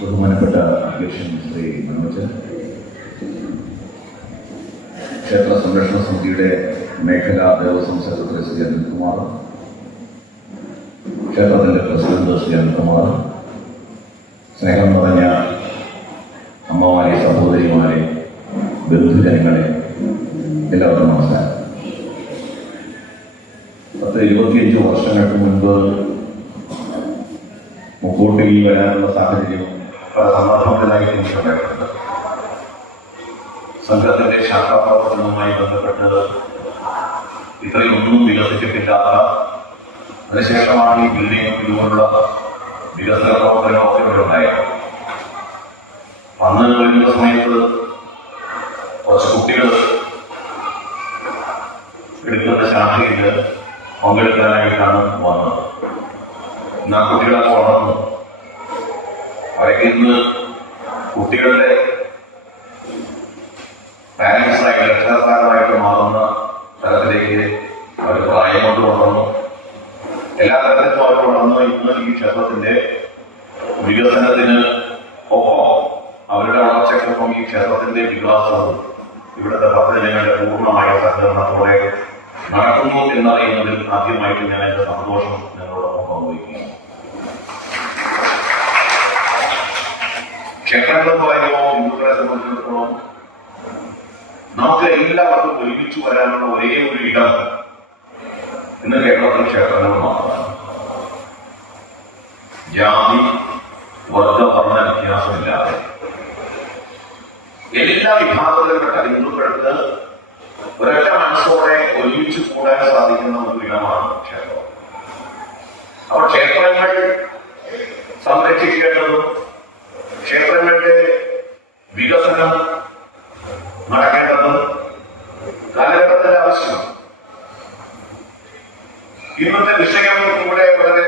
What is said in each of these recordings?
ബഹുമാനപ്പെട്ട അധ്യക്ഷൻ ശ്രീ മനോജ്, ക്ഷേത്ര സംരക്ഷണ സമിതിയുടെ മേഖലാ ദേവസ്വം സെക്രട്ടറി ശ്രീ അനിൽകുമാർ, ക്ഷേത്രത്തിന്റെ പ്രസിഡന്റ് ശ്രീ അനിൽകുമാർ, സ്നേഹം നിറഞ്ഞ അമ്മമാരെ, സഹോദരിമാരെ, ബന്ധുജനങ്ങളെ, എല്ലാവർക്കും നമസ്കാരം. 25 വർഷങ്ങൾക്ക് മുൻപ് മുക്കോട്ടിൽ വരാനുള്ള സാഹചര്യം പല സന്ദർഭങ്ങളിലായി എനിക്കുണ്ടായിട്ടുണ്ട്. സംഘത്തിന്റെ ശാഖാപ്രവർത്തനവുമായി ബന്ധപ്പെട്ട് ഇത്രയൊന്നും വികസിച്ചിട്ടില്ലാത്ത, അതിനുശേഷമാണ് ഈ ബിൽഡിംഗ് ഇതുപോലുള്ള വികസന പ്രവർത്തനമൊക്കെ ഇവിടെ ഉണ്ടായത്. അന്ന് വരുന്ന സമയത്ത് കുറച്ച് കുട്ടികൾ എടുക്കുന്ന ശാഖയിൽ പങ്കെടുക്കാനായിട്ടാണ് വന്നത്. ആ കുട്ടികളൊക്കെ വളർന്നു. അവരൊക്കെ ഇന്ന് കുട്ടികളുടെ പാരന്റ്സായിട്ട്, രക്ഷകർത്താക്കളായിട്ട് മാറുന്ന തലത്തിലേക്ക് അവർ പ്രായം കൊണ്ട് വളർന്നു. എല്ലാ തരത്തിലും അവർ വളർന്നു. ഇന്ന് ഈ ക്ഷേത്രത്തിന്റെ വികസനത്തിന് ഒപ്പം, അവരുടെ വളർച്ചയ്ക്കൊപ്പം ഈ ക്ഷേത്രത്തിന്റെ വികാസവും ഇവിടുത്തെ ഭക്തജനങ്ങളുടെ പൂർണ്ണമായ സഹകരണത്തോടെ നടക്കുന്നു എന്നറിയുന്നതിൽ ആദ്യമായിട്ട് ഞാൻ എന്റെ സന്തോഷം നിങ്ങളോടൊപ്പം പങ്കുവയ്ക്കുന്നു. ക്ഷേത്രങ്ങളെന്ന് പറയുമ്പോൾ ഹിന്ദുക്കളെ സംബന്ധിച്ചിടത്തോളം നമുക്ക് എല്ലാവർക്കും ഒരുമിച്ച് വരാനുള്ള ഒരേ ഒരു ഇടം ഇന്ന് കേരളത്തിൽ ക്ഷേത്രങ്ങൾ മാത്രമാണ്. ജാതി, വർഗ, വർണ്ണ വ്യത്യാസമില്ലാതെ എല്ലാ വിഭാഗത്തിൽപ്പെട്ട ഹിന്ദുക്കൾക്ക് ഒരൊറ്റ മനസ്സോടെ ഒരുമിച്ച് കൂടാൻ സാധിക്കുന്ന ഒരു ഇടമാണ് ക്ഷേത്രം. അപ്പോൾ ക്ഷേത്രങ്ങൾ സംരക്ഷിക്കേണ്ടതും ക്ഷേത്രങ്ങളുടെ വികസനം നടക്കേണ്ടതും കാലഘട്ടത്തിന്റെ ആവശ്യമാണ്. ഇന്നത്തെ വിഷയം ഇവിടെ വളരെ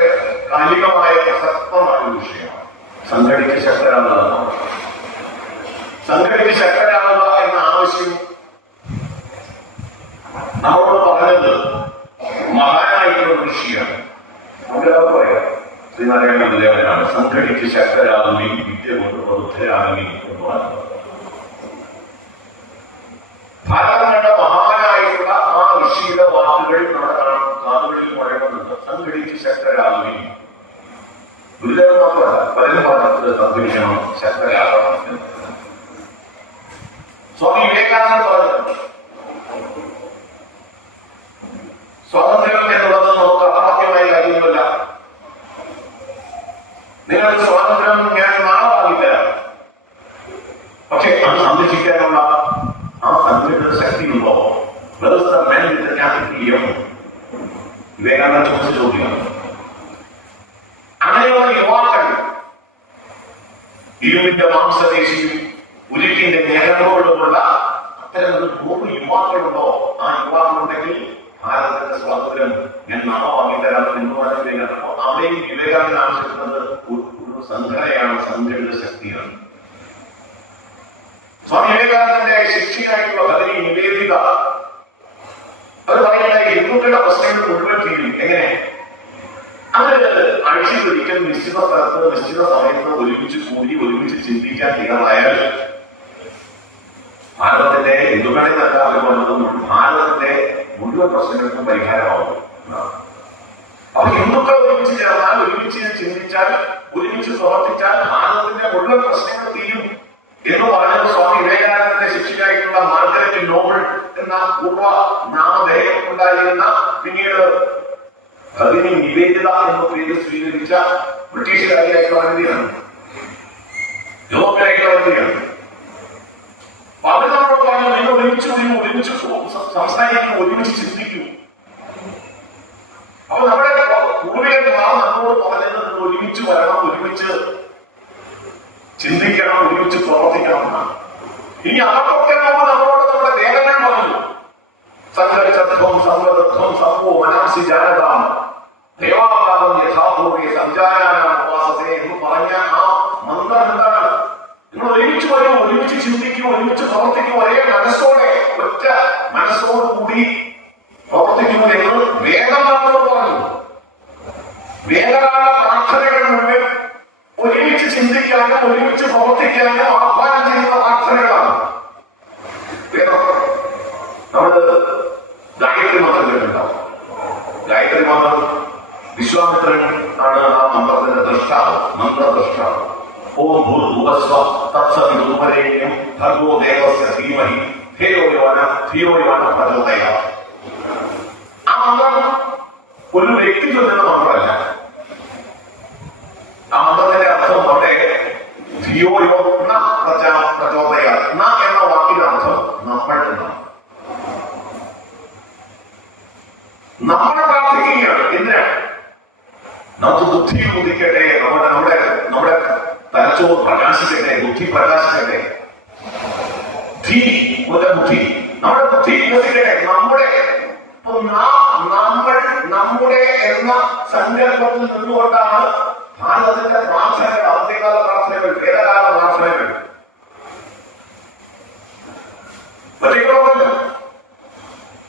കാലികമായ പ്രസക്തമായ ഒരു വിഷയമാണ്. സംഘടിത ശക്തരാകുക, സംഘടിത ശക്തരാകുക എന്ന ആവശ്യം നമ്മളോട് പറഞ്ഞത് മഹാനായിട്ടുള്ള ഋഷിയാണ്. നമുക്കെല്ലാവർക്കും പറയാം, ശ്രീനാരായണ ഗുരുദേവനാണ് സംഘടിച്ച് ശക്തരാകുമി, വിദ്യ കൊണ്ട് പ്രബുദ്ധരാകുമി എന്ന് പറയുന്നത്. ഭാരതം കണ്ട മഹാനായിട്ടുള്ള ആ ഋഷിയുടെ വാക്കുകൾ നമ്മുടെ കാതുകളിൽ മുഴങ്ങുന്നുണ്ട്. സംഘടിച്ച് ശക്തരാകുമി. ഗുരുദേവൻ മാത്രമല്ല, പലരും പറഞ്ഞത് സംഘടിക്കണം, ശക്തരാകണം എന്ന്. സ്വാമി വിവേകാനന്ദൻ പറഞ്ഞിട്ടുണ്ട്, സ്വാതന്ത്ര്യം എന്നുള്ളത് നമുക്ക് അസാധ്യമായ കാര്യമല്ല. നിങ്ങൾക്ക് സ്വാതന്ത്ര്യം ഞാൻ നാളെ വാങ്ങിത്തരാം, പക്ഷെ അത് സംരക്ഷിക്കാനുള്ള ആ സംഘടിത ശക്തിയുണ്ടോ? വിവേകാനന്ദൻ ചോദിച്ച ചോദ്യമാണ്. അങ്ങനെയുള്ള യുവാക്കൾ, ഇരുമ്പിന്റെ മാംസപേശിയും ഉരുക്കിന്റെ ഞരമ്പോഴുമുള്ള അത്തരം ഒരു 100 യുവാക്കളുണ്ടോ? ആ യുവാക്കളുണ്ടെങ്കിൽ ഭാരതത്തിന്റെ സ്വാതന്ത്ര്യം ഞാൻ നാളെ വാങ്ങിത്തരാം എന്ന് പറഞ്ഞ വിവേകാനന്ദൻ. അവിടെയും വിവേകാനന്ദൻ ആവശ്യപ്പെടുന്നത് ഒരു സംഘടനയാണ്, സംഘടിത ശക്തിയാണ്. സ്വാമി വിവേകാനന്ദന്റെ ശിഷ്യനായിട്ടുള്ള ഭഗവതി നിവേദിത അവർ പറയുന്നത് ഹിന്ദുക്കളുടെ പ്രശ്നങ്ങൾ മുഴുവൻ തീരും. എങ്ങനെ? അവര് ആഴ്ചയിൽ ഒരിക്കൽ നിശ്ചിത സ്ഥലത്ത് നിശ്ചിത സമയത്ത് ഒരുമിച്ച് കൂടി ഒരുമിച്ച് ചിന്തിക്കാൻ തയ്യാറായാൽ ഭാരതത്തിന്റെ, ഹിന്ദുക്കളെ നല്ല അവർ പറഞ്ഞതും ഭാരതത്തിന്റെ മുഴുവൻ പ്രശ്നങ്ങൾക്കും പരിഹാരമാവും. അപ്പൊ ഹിന്ദുക്കൾ ഒരുമിച്ച് ചേർന്നാൽ, ഒരുമിച്ച് ചിന്തിച്ചാൽ, ഒരുമിച്ച് പ്രവർത്തിച്ചാൽ ഭാരതത്തിന്റെ മുഴുവൻ പ്രശ്നങ്ങൾ തീരും എന്ന് പറഞ്ഞത് സ്വാമി വിവേകാനന്ദന്റെ ശിഷ്യനായിട്ടുള്ള മാർഗരറ്റ് നോബിൾ എന്ന പൂർവ്വ നാമധേയം ഉണ്ടായിരുന്ന, പിന്നീട് ഭഗിനി നിവേദിത എന്ന പേര് സ്വീകരിച്ച ബ്രിട്ടീഷുകാരിയായിട്ടുള്ള വനിതയാണ്, യൂറോപ്പിലായിട്ടുള്ള വനിതയാണ്. അവർ നമ്മളോട് പറഞ്ഞു, നിങ്ങൾ ഒരുമിച്ച് വരും, ഒരുമിച്ച് സംസാരിക്കും, ഒരുമിച്ച് ചിന്തിക്കും. അപ്പൊ നമ്മുടെ പൂർവികന്മാർ നമ്മളോട് പറഞ്ഞത് നിങ്ങൾ ഒരുമിച്ച് വരണം, ഒരുമിച്ച് ചിന്തിക്കണം, ഒരുമിച്ച് പ്രവർത്തിക്കണം എന്നാണ്. ഇനി അവർക്കൊക്കെ നമ്മളോട് നമ്മുടെ ദേവങ്ങൾ പറഞ്ഞു, സംഘർഷത്വം സംവദത്വം സംഭവ മനസ്സി ജാനതാം ദേവാഭാഗം യഥാപൂർവ്വ സഞ്ചാരാനാം പ്രവാസത്തെ എന്ന് പറഞ്ഞ ആ മന്ത്രം എന്താണ്? നിങ്ങൾ ഒരുമിച്ച് വരും, ഒരുമിച്ച് ചിന്തിക്കും, ഒരുമിച്ച് പ്രവർത്തിക്കും, ഒരേ മനസ്സോടെ, ഒറ്റ മനസ്സോടുകൂടി പ്രവർത്തിക്കും എന്ന് വേദം നമ്മളോട് പറഞ്ഞു. വേദകാല പ്രാർത്ഥനകൾ മുഴുവൻ ഒരുമിച്ച് ചിന്തിക്കും, ചിന്തിക്കാനും ഒരുമിച്ച് പ്രവർത്തിക്കാനും ആഹ്വാനം ചെയ്യുന്ന പ്രാർത്ഥനകളാണ്. നമ്മള് ഗായത്രി മന്ത്രം കേട്ടിട്ടുണ്ടാവും. ഗായത്രി മന്ത്രം വിശ്വാമിത്രൻ ആണ് ആ മന്ത്രത്തിന്റെ ദൃഷ്ടാവ്, മന്ത്രദ്രഷ്ടാവ്. ഓം ഭൂർഭുവസ്വ തത്സവിതുർവരേണ്യം ഭർഗോ ദേവസ്യ ധീമഹി ധിയോ യോ നഃ പ്രചോദയാത്. ആ മന്ത്രം ഒരു വ്യക്തി ചൊല്ലുന്ന മന്ത്രമല്ല. ആ മന്ത്രത്തിന്റെ അർത്ഥം അവിടെ ധിയോ യോ നഃ പ്രചോദയാത് എന്ന വാക്കിന്റെ അർത്ഥം നമ്മൾ എന്നാണ്. നമ്മൾ പ്രാർത്ഥിക്കുകയാണ്. എന്തിനാണ്? നമുക്ക് ബുദ്ധി ഉദിക്കട്ടെ, നമ്മുടെ തലച്ചോർ പ്രകാശിക്കട്ടെ, ബുദ്ധി പ്രകാശിക്കട്ടെ. ബുദ്ധി, നമ്മുടെ ബുദ്ധി വികസിക്കട്ടെ. നമ്മുടെ എന്ന സങ്കല്പത്തിൽ നിന്നുകൊണ്ടാണ് ഭാരതത്തിന്റെ പ്രാർത്ഥനകൾ, ആദ്യകാല പ്രാർത്ഥനകൾ, വേദകാല പ്രാർത്ഥനകൾ.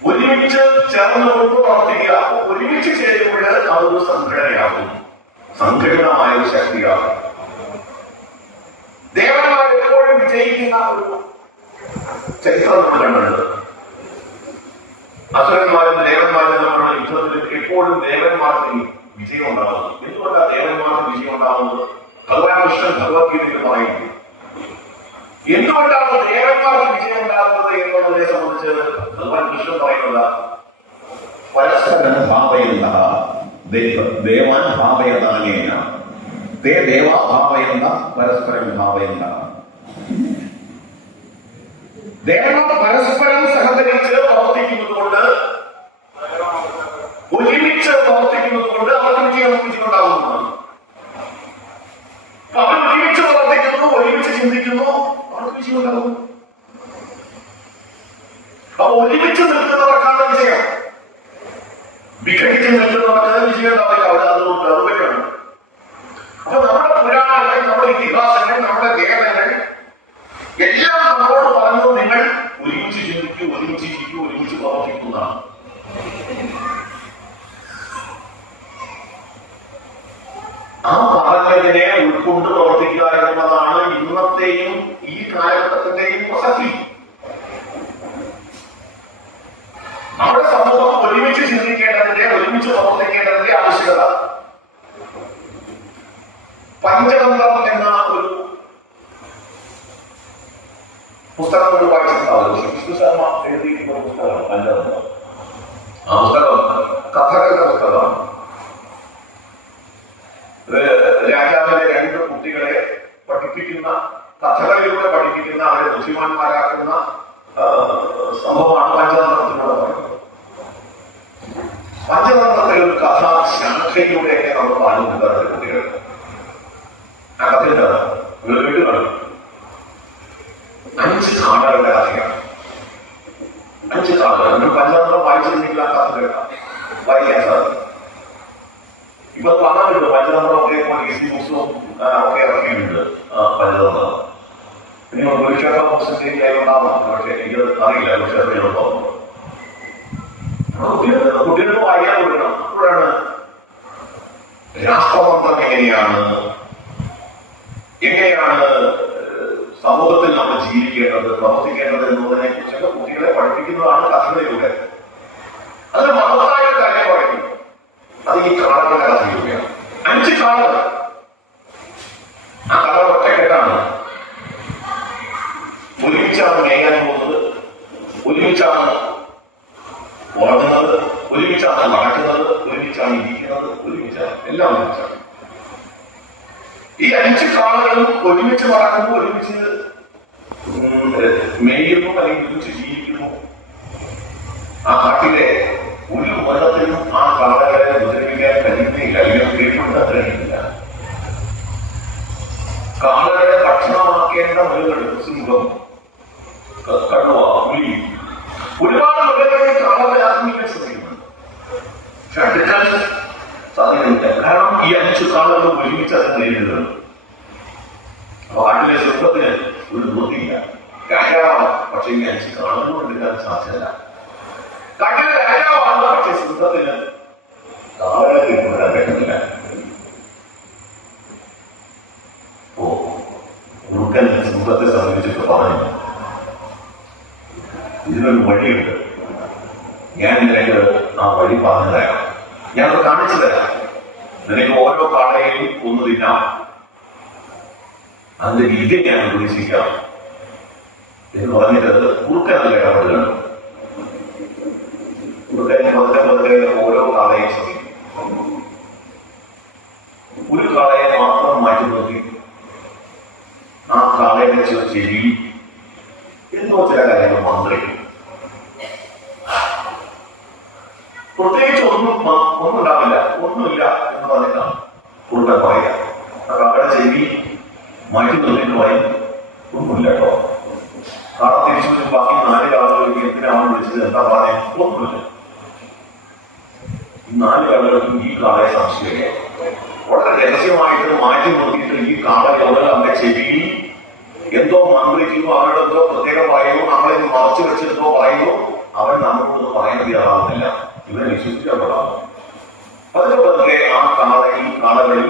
ഒരുമിച്ച് ചേർന്നുകൊണ്ട് പ്രവർത്തിക്കുക. ഒരുമിച്ച് ചേരുമ്പോൾ അതൊരു സംഘടനയാകും, സംഘടിതമായ ഒരു ശക്തിയാകും. ദേവന്മാർ എപ്പോഴും വിജയിക്കുന്ന ഒരു ചരിത്രം നമ്മൾ കണ്ടുണ്ട്. അസുരന്മാരും ദേവന്മാരും തമ്മിലുള്ള യുദ്ധത്തിൽ എപ്പോഴും ദേവന്മാർക്ക് വിജയം ഉണ്ടാകുന്നത്. എന്തുകൊണ്ടാണ് ദേവന്മാർക്ക് വിജയം ഉണ്ടാകുന്നത്? ഭഗവാൻ കൃഷ്ണൻ ഭഗവത്ഗീതയിൽ പറയുന്നു. എന്തുകൊണ്ടാണ് ദേവന്മാർക്ക് വിജയം ഉണ്ടാകുന്നത് എന്നുള്ളതിനെ സംബന്ധിച്ച് ഭഗവാൻ കൃഷ്ണൻ പറയുന്നത് പരസ്പരം ഭാവയന്ത ദേവാൻ ഭാവയതാനേന തേ ദേവാ ഭാവയന്ത പരസ്പരം ഭാവയന്ത. ദേവന്മാർ പരസ്പരം സഹകരിച്ച് പ്രവർത്തിക്കുന്നത് കൊണ്ട്, ഒരുമിച്ച് പ്രവർത്തിക്കുന്നത് കൊണ്ട് അവർക്ക് വിജയം ഉണ്ടാകുന്നതാണ്. അവർ ഒരുമിച്ച് പ്രവർത്തിക്കുന്നു, ഒരുമിച്ച് ചിന്തിക്കുന്നു, അവർക്ക് വിജയം ഉണ്ടാകുന്നു. അപ്പൊ ഒരുമിച്ച് നിൽക്കുന്നവർക്കാണ് വിജയം. വിഘടിച്ച് നിൽക്കുന്നവർക്ക് വിജയം ഉണ്ടാവില്ല. അവിടെ അതുകൊണ്ട് അതുവരെയാണ്. അപ്പൊ നമ്മുടെ പുരാണങ്ങൾ, നമ്മുടെ ഇതിഹാസങ്ങൾ, നമ്മുടെ വേദങ്ങൾ എല്ലാം നമ്മളോട് പറഞ്ഞു, നിങ്ങൾ ഒരുമിച്ച് ചിന്തിക്കൂ, ഒരുമിച്ച് ഇരിക്കൂ, ഒരുമിച്ച് പ്രവർത്തിക്കുന്നതാണ്. ആ പറഞ്ഞതിനെ ഉൾക്കൊണ്ട് പ്രവർത്തിക്കുക എന്നുള്ളതാണ് ഇന്നത്തെയും ഈ കാലഘട്ടത്തിന്റെയും പ്രസക്തി. നമ്മുടെ സമൂഹം ഒരുമിച്ച് ചിന്തിക്കേണ്ടതിന്റെ, ഒരുമിച്ച് പ്രവർത്തിക്കേണ്ടതിന്റെ ആവശ്യകത. പഞ്ചതന്ത്രം എന്ന ഒരു പുസ്തകം കൊണ്ട് വായിച്ചിട്ടുണ്ടാവും. വിഷ്ണു ശർമ്മ എഴുതിയിരിക്കുന്ന പുസ്തകമാണ് പഞ്ചതന്ത്രം. ആ പുസ്തകം കഥകളുടെ പുസ്തകമാണ്. രാജാവിന്റെ 2 കുട്ടികളെ പഠിപ്പിക്കുന്ന, കഥകളിലൂടെ പഠിപ്പിക്കുന്ന, അവരെ ബുദ്ധിമാന്മാരാക്കുന്ന സംഭവമാണ് പഞ്ചതന്ത്രത്തിലൂടെ പറയുന്നത്. പഞ്ചതന്ത്രത്തിൽ ഒരു കഥ ശാഖയിലൂടെയൊക്കെ നമ്മൾ പാടുന്നത് കുട്ടികൾക്ക്. ആ കഥയുടെ വീടുകൾ 5 കാടകളുടെ കഥയാണ്. 5 കാടകൾ. നമ്മൾ പഞ്ചതന്ത്രം വായിച്ചിരുന്നെങ്കിൽ ആ കഥ കേൾക്കാം, വായിക്കാൻ സാധിക്കും. ഇപ്പൊ കാണാൻ കിട്ടും പഞ്ചതന്ത്രമൊക്കെ. ഈസി ബുക്സും ഒക്കെ ഇറക്കിയിട്ടുണ്ട് പഞ്ചതന്ത്രം. നിങ്ങൾ ഗുരുക്ഷേത്ര ബുക്സിന്റെ കയ്യിലുണ്ടാവണം. പക്ഷെ എനിക്ക് അറിയില്ല ഗുരുക്ഷേത്രത്തിലുള്ള തോന്നുന്നത്. കുട്ടികൾക്ക് വായിക്കാൻ കൊടുക്കണം. അപ്പോഴാണ് രാഷ്ട്രതന്ത്രം എങ്ങനെയാണ് സമൂഹത്തിൽ നമ്മൾ ജീവിക്കേണ്ടത്, പ്രവർത്തിക്കേണ്ടത് എന്നതിനെ കുറിച്ചൊക്കെ കുട്ടികളെ പഠിപ്പിക്കുന്നതാണ് കഥകളിലൂടെ. അതിന് മഹത്തായ കാര്യം പറയുന്നു. അത് ഈ കാളകളുടെ കഥയിലൂടെയാണ്. 5 കാളകൾ. ആ കഥ ഒറ്റക്കെട്ടാണ്. ഒരുമിച്ചാണ് മേയാൻ പോകുന്നത്, ഒരുമിച്ചാണ് ഉറങ്ങുന്നത്, ഒരുമിച്ചാണ് നടക്കുന്നത്, ഒരുമിച്ചാണ് ഇരിക്കുന്നത്, ഒരുമിച്ചാണ് എല്ലാം ഒരുമിച്ചാണ്. ഈ 5 കാളുകളും ഒരുമിച്ച് നടക്കുമ്പോൾ ഒരുമിച്ച് മേയുന്നു, അല്ലെങ്കിൽ ഒരുമിച്ച് ജീവിക്കുന്നു. ആ കാട്ടിലെ ഒരു കൊല്ലത്തിനും ആ കാളകളെ ഉപദ്രവിക്കാൻ കഴിയുന്നില്ല, അല്ലെങ്കിൽ കേൾക്കുന്നത് കഴിയുന്നില്ല. കാളകളെ ഭക്ഷണമാക്കേണ്ട മൃഗങ്ങൾ, സിംഹം, കടുവ, പുലി, ഒരുപാട് മൃഗങ്ങളെ കാളകളെ ആക്രമിക്കാൻ ശ്രമിക്കുന്നുണ്ട്. പക്ഷെ അടുക്കാൻ സാധ്യതയില്ല. കാരണം ഈ 5 കാളകൾ ഒരുമിച്ച് അത് നേരിടുകയാണ്. അപ്പൊ കാട്ടിലെ സിംഹത്തിന് ഒരു ബുദ്ധിയില്ല, രാജാവാണ്. പക്ഷെ ഈ 5 കാളകൾ എടുക്കാൻ സാധ്യതയില്ല. കാട്ടിലെ രാജാവാണ്, പക്ഷെ സിംഹത്തിന് കാളകളെ പിന്തുടരാൻ പറ്റുന്നില്ല. പറഞ്ഞു, ഇതിനൊരു വഴിയുണ്ട്, ഞാൻ നിനക്ക് ആ വഴി പറഞ്ഞു തരാം, ഞാനത് കാണിച്ചു തരാം, നിനക്ക് ഓരോ കാളയെയും ഒന്ന് തിന്നാം, അതിന്റെ രീതി ഞാൻ ഉപദേശിക്കാം എന്ന് പറഞ്ഞിട്ട് കുറുക്കനല്ല ഇടപെടുകയാണ്. കുറുക്കൻ പതുക്കെ ഓരോ കാളയും ശ്രമിക്കും. ഒരു കാളയെ മാത്രം മാറ്റി നോക്കി ആ കാളയുടെ ചെവി എന്തോ ചില കാര്യങ്ങൾ മന്ത്രിക്കും. പ്രത്യേകിച്ച് ഒന്നുണ്ടാവില്ല, ഒന്നുമില്ല എന്ന് പറഞ്ഞിട്ടാണ് കുറുക്കൻ പറയുക. ആ കാളയുടെ ചെവി മാറ്റി നോക്കിയിട്ട് പറയും, ഒന്നുമില്ല കേട്ടോ. കാള തിരിച്ചു ബാക്കി 4 കാളുകൾക്ക് എന്തിനാണ് വിളിച്ചത്, എന്താ പറയുക, ഒന്നുമില്ല. ഈ 4 കാളുകൾക്കും ഈ കാളയെ സംശയമില്ല. വളരെ രഹസ്യമായിട്ട് മാറ്റി നോക്കിയിട്ട് ഈ കാളയോട് അവന്റെ ചെവിയിൽ എന്തോ മന്ത്രിക്കുന്നു, അവരുടെ എന്തോ പ്രത്യേകം പറയുന്നു, നമ്മളെ മറച്ചു വെച്ചെന്തോ പറയുന്നു, അവൻ നമ്മളോട് പറയാൻ തയ്യാറാവുന്നില്ല. ഇവനെ വിശ്വസിക്കാൻ കൊള്ളാമോ? പതുക്കെ ആ കാളകളിൽ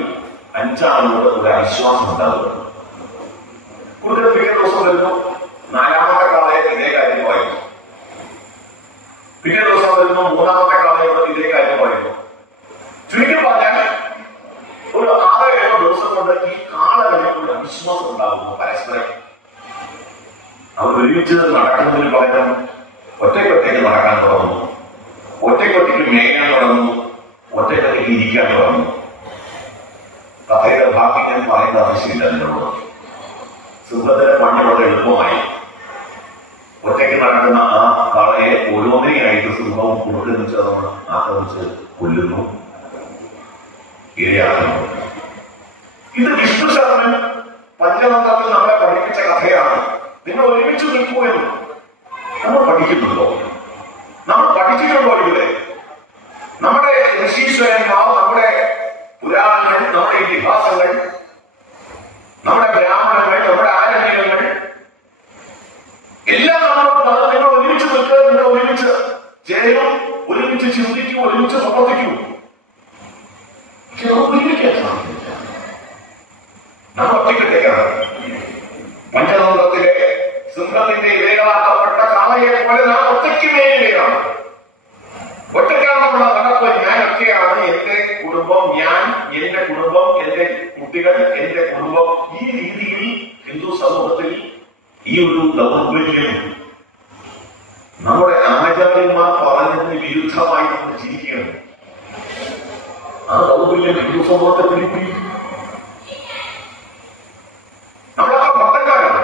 5 ആളുകളുടെ ഒരു അവിശ്വാസം ഉണ്ടാകുന്നത്. കൂടുതൽ പിറ്റേ ദിവസം വരുന്നു, 4ാമത്തെ കാളയെ ഇതേ കാര്യം പറയുന്നു. പിറ്റേ ദിവസം വരുന്നു, 3ാമത്തെ കാളയോട് ഇതേ കാര്യം പറയുന്നു. ചുരുക്കി പറഞ്ഞാൽ ഒരു 6-7 ദിവസം കൊണ്ട് ഈ കാളകളിൽ ഒരു അവിശ്വാസം ഉണ്ടാകുന്നു പരസ്പരം. അവർ ഒരുമിച്ച് നടക്കുന്നതിന് പകരം ഒറ്റയ്ക്കൊറ്റയ്ക്ക് നടക്കാൻ തുടങ്ങുന്നു, ഒറ്റയ്ക്കൊറ്റയ്ക്ക് മേയാൻ തുടങ്ങുന്നു, ഒറ്റയ്ക്കൊറ്റയ്ക്ക് ഇരിക്കാൻ തുടങ്ങുന്നു. കഥയുടെ ബാക്കി ഞാൻ പറയുന്ന ആവശ്യമില്ല അതിനോട്. സിംഹത്തിന്റെ പണി വളരെ എളുപ്പമായി. ഒറ്റയ്ക്ക് നടക്കുന്ന ആ കാളയെ ഓരോന്നിനെയായിട്ട് സിംഹവും കുറുക്കനും ചേർന്ന് ആക്രമിച്ച് കൊല്ലുന്നു, ഇരയാക്കുന്നു. ഇത് വിഷ്ണു ശർമ്മൻ പഞ്ചതന്ത്രത്തിൽ നമ്മളെ പഠിപ്പിച്ച കഥയാണ്. നിങ്ങൾ ഒരുമിച്ച് നിൽക്കൂ എന്ന് നമ്മൾ പഠിക്കുന്നുണ്ടോ? നമ്മൾ പഠിച്ചിട്ടുണ്ടോ? ഇവിടെ നമ്മുടെ ഋഷീശ്വരന്മാർ, നമ്മുടെ പുരാണങ്ങൾ, നമ്മുടെ ഇതിഹാസങ്ങൾ, നമ്മുടെ ബ്രാഹ്മണങ്ങൾ, നമ്മുടെ ആരണ്യങ്ങൾ എല്ലാം നമ്മളോട് പറഞ്ഞു, നിങ്ങൾ ഒരുമിച്ച് നിൽക്കുക, നിങ്ങൾ ഒരുമിച്ച് ചേരും, ഒരുമിച്ച് ചിന്തിക്കൂ, ഒരുമിച്ച് പ്രവർത്തിക്കൂ. പക്ഷെ നമുക്ക് ഒരുമിക്കാൻ സാധിക്കില്ല. നമ്മൾ ഒറ്റയ്ക്കൊറ്റയ്ക്കാണ്. പഞ്ചതന്ത്രത്തിലെ സിംഹത്തിന്റെ ഇരകളാക്കപ്പെട്ട കാളയെ പോലെ നാം ഒറ്റയ്ക്ക് മേലുകയാണ്. ഒറ്റയ്ക്കാണ് നമ്മൾ നടക്കുക. ഞാൻ ഒക്കെയാണ്, എന്റെ കുടുംബം, ഞാൻ, എന്റെ കുടുംബം, എന്റെ കുട്ടികൾ, എന്റെ കുടുംബം. ഈ രീതിയിൽ ഹിന്ദു സമൂഹത്തിൽ ഈ ഒരു ദൗർബല്യം നമ്മുടെ ആചാര്യന്മാർ പറഞ്ഞതിന് വിരുദ്ധമായി നമ്മൾ ജീവിക്കുകയാണ്. ആ ദൗർബല്യം ഹിന്ദു സമൂഹത്തെ പിടിപ്പിക്കും. നമ്മളൊക്കെ ഭക്തന്മാരാണ്,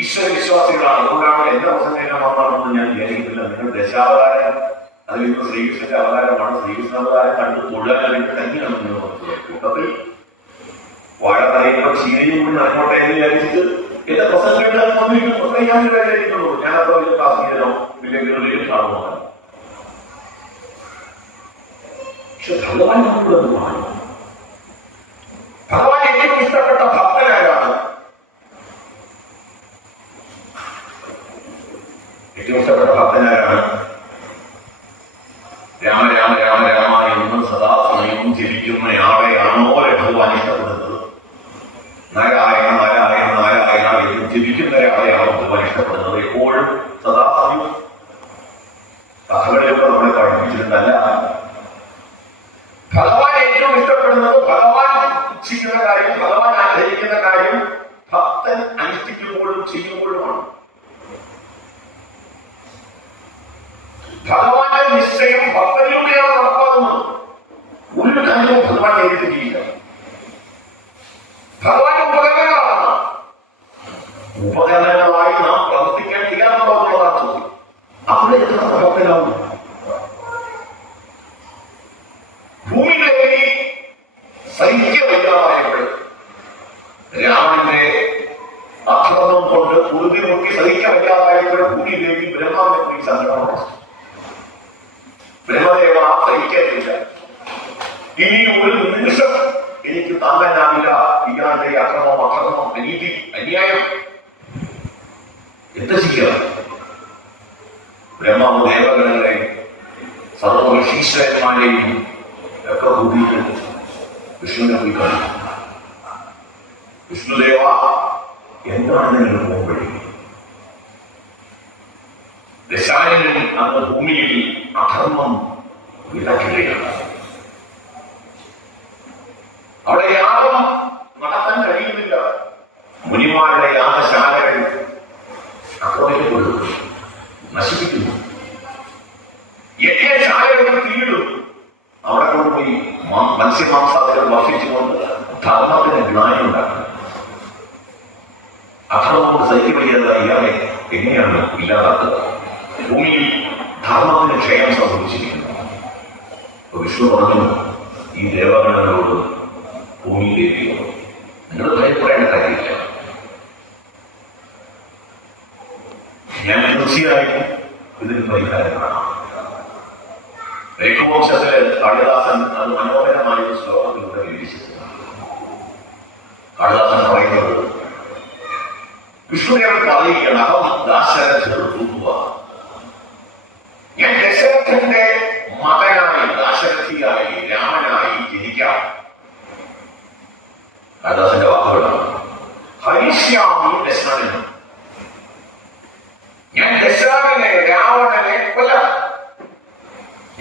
ഈശ്വര വിശ്വാസികളാണ്. അതുകൊണ്ടാണ് എന്റെ പ്രസംഗം വന്നാണെന്ന് ഞാൻ വിചാരിക്കുന്നില്ല. നിങ്ങൾ ദശാവതാരം, അതിൽ നിന്ന് ശ്രീകൃഷ്ണന്റെ അവതാരമാണ്. ശ്രീകൃഷ്ണ അവതാരം കണ്ടു തൊഴിലാളികൾ തന്നെയാണ് നിങ്ങൾ പറഞ്ഞത്. കൂട്ടത്തിൽ വാഴ പറയുമ്പോൾ ചീനയും കൊണ്ട് അങ്ങോട്ടെ എന്ന് വിചാരിച്ചിട്ട് എന്റെ പ്രസംഗങ്ങൾ വന്നിരിക്കുന്നു. ഞാൻ വിചാരിക്കുന്നുള്ളൂ, ഞാനത്ര വലിയ ക്ലാസ്സിലോ വലിയ ഗിറിലും കാണുമോ. പക്ഷെ ഭഗവാൻ നമ്മളത് മാറും. ഭഗവാൻ ഏറ്റവും ഇഷ്ടപ്പെട്ട ഭക്തനാരാണ്? ഏറ്റവും ഇഷ്ടപ്പെട്ട ഭക്തനാരാണ്? രാമ രാമ രാമ രാമ എന്ന് സദാസമയവും ജപിക്കുന്നയാളെയാണോ ഭഗവാൻ ഇഷ്ടപ്പെടുന്നത്? നാരായണ നാരായണ നാരായണ എന്ന് ജപിക്കുന്നയാളെയാണോ ഭഗവാൻ ഇഷ്ടപ്പെടുന്നത്? എപ്പോഴും സദാസമയവും. കഥകളിലൊക്കെ നമ്മളെ പഠിപ്പിച്ചിട്ടുണ്ടല്ല. ഭഗവാൻ ഏറ്റവും ഇഷ്ടപ്പെടുന്നത്, ഭഗവാൻ ഇച്ഛിക്കുന്ന കാര്യം, ഭഗവാൻ ആഗ്രഹിക്കുന്ന കാര്യം ഭക്തൻ അനുഷ്ഠിക്കുമ്പോഴും ചെയ്യുമ്പോഴുമാണ്. ഭഗവാന്റെ നിശ്ചയം ഭക്തരിലൂടെയാണ് നടപ്പാകുന്നത്. ഒരു കാര്യവും ഭഗവാൻ നേരിട്ട് ചെയ്യില്ല. ഭഗവാന്റെ ഉപകരണങ്ങളാണ്. ഉപകരണങ്ങളായി നാം പ്രവർത്തിക്കാൻ ചെയ്യാറുണ്ടോ എന്നുള്ളതാണ് ചോദ്യം. അവിടെ എത്ര ഭക്തനാവും? ഭൂമിയിലേക്ക് സഹിക്കവയ്യാതായപ്പോൾ രാവണന്റെ അക്രമം കൊണ്ട് കുറുതി നോക്കി സഹിക്കവയ്യാതായപ്പോൾ ഭൂമിയിലേക്ക് ബ്രഹ്മാവിനെ പോയി സങ്കടമാണ്. ബ്രഹ്മദേവ സഹിക്കാനില്ല, ഇനി ഒരു നിമിഷം എനിക്ക് താങ്ങാനാവില്ല ഇയാളുടെ അക്രമം, അനീതി, അന്യായം. എന്താ ചെയ്യുക? ബ്രഹ്മാവ് ദേവഗണങ്ങളെ സർവ ഋഷീശ്വരന്മാരെയും ഒക്കെ കൂട്ടിയിട്ട് വിഷ്ണുവിനെ പോയി കാണും. വിഷ്ണുദേവ, എന്താണ് നിങ്ങൾ പോകുമ്പോഴേ ദശായനൻ അന്ന് ഭൂമിയിൽ അധർമ്മം വിതയ്ക്കുകയാണ്. അവിടെ യാഗം നടത്താൻ കഴിയുന്നില്ല. മുനിമാരുടെ യാഗശാലകൾ ആക്രമിക്കപ്പെടുന്നു, നശിപ്പിക്കുന്നു. യജ്ഞശാലകൾ തീയിടും. അവിടെ കൊണ്ടുപോയി മത്സ്യമാംസാദികൾ വർഷിച്ചുകൊണ്ട് ധർമ്മത്തിന് ജ്ഞാനം ഉണ്ടാക്കുന്നത്. അധർമ്മം കൊണ്ട് സഹിക്കപ്പെടുന്ന ഇയാളെ എങ്ങനെയാണ് ഇല്ലാതാക്കുക? ഭൂമിയിൽ ധർമ്മത്തിന് ക്ഷയം സംഭവിച്ചിരിക്കുന്നു. വിഷ്ണു പറഞ്ഞു ഈ ദേവഗണങ്ങളോട് ഭൂമിയിലേക്ക് നിങ്ങൾ ഭയപ്പെടേണ്ട കാര്യമില്ല. ഞാൻ തീർച്ചയായും ഇതിന് പരിഹാരം കാണാം. രഘുവംശത്തിലെ കാളിദാസൻ അത് മനോഹരമായ ഒരു ശ്ലോകത്തിലൂടെ വിവരിച്ചിട്ടുണ്ട്. കാളിദാസൻ പറയുന്നത് വിഷ്ണുദേവൻ പറയുകയാണ്, അഹം ദാശരഥ ഞാൻ ദശരഥന്റെ മകനായി ദാശരഥിയായി രാമനായി ജനിക്കാം. കാളിദാസന്റെ വാക്കുകളാണ്. ഹരിഷ്യാമി ദശരഥനും ഞാൻ ദശരഥനെ രാവണനെ കൊല്ലാം.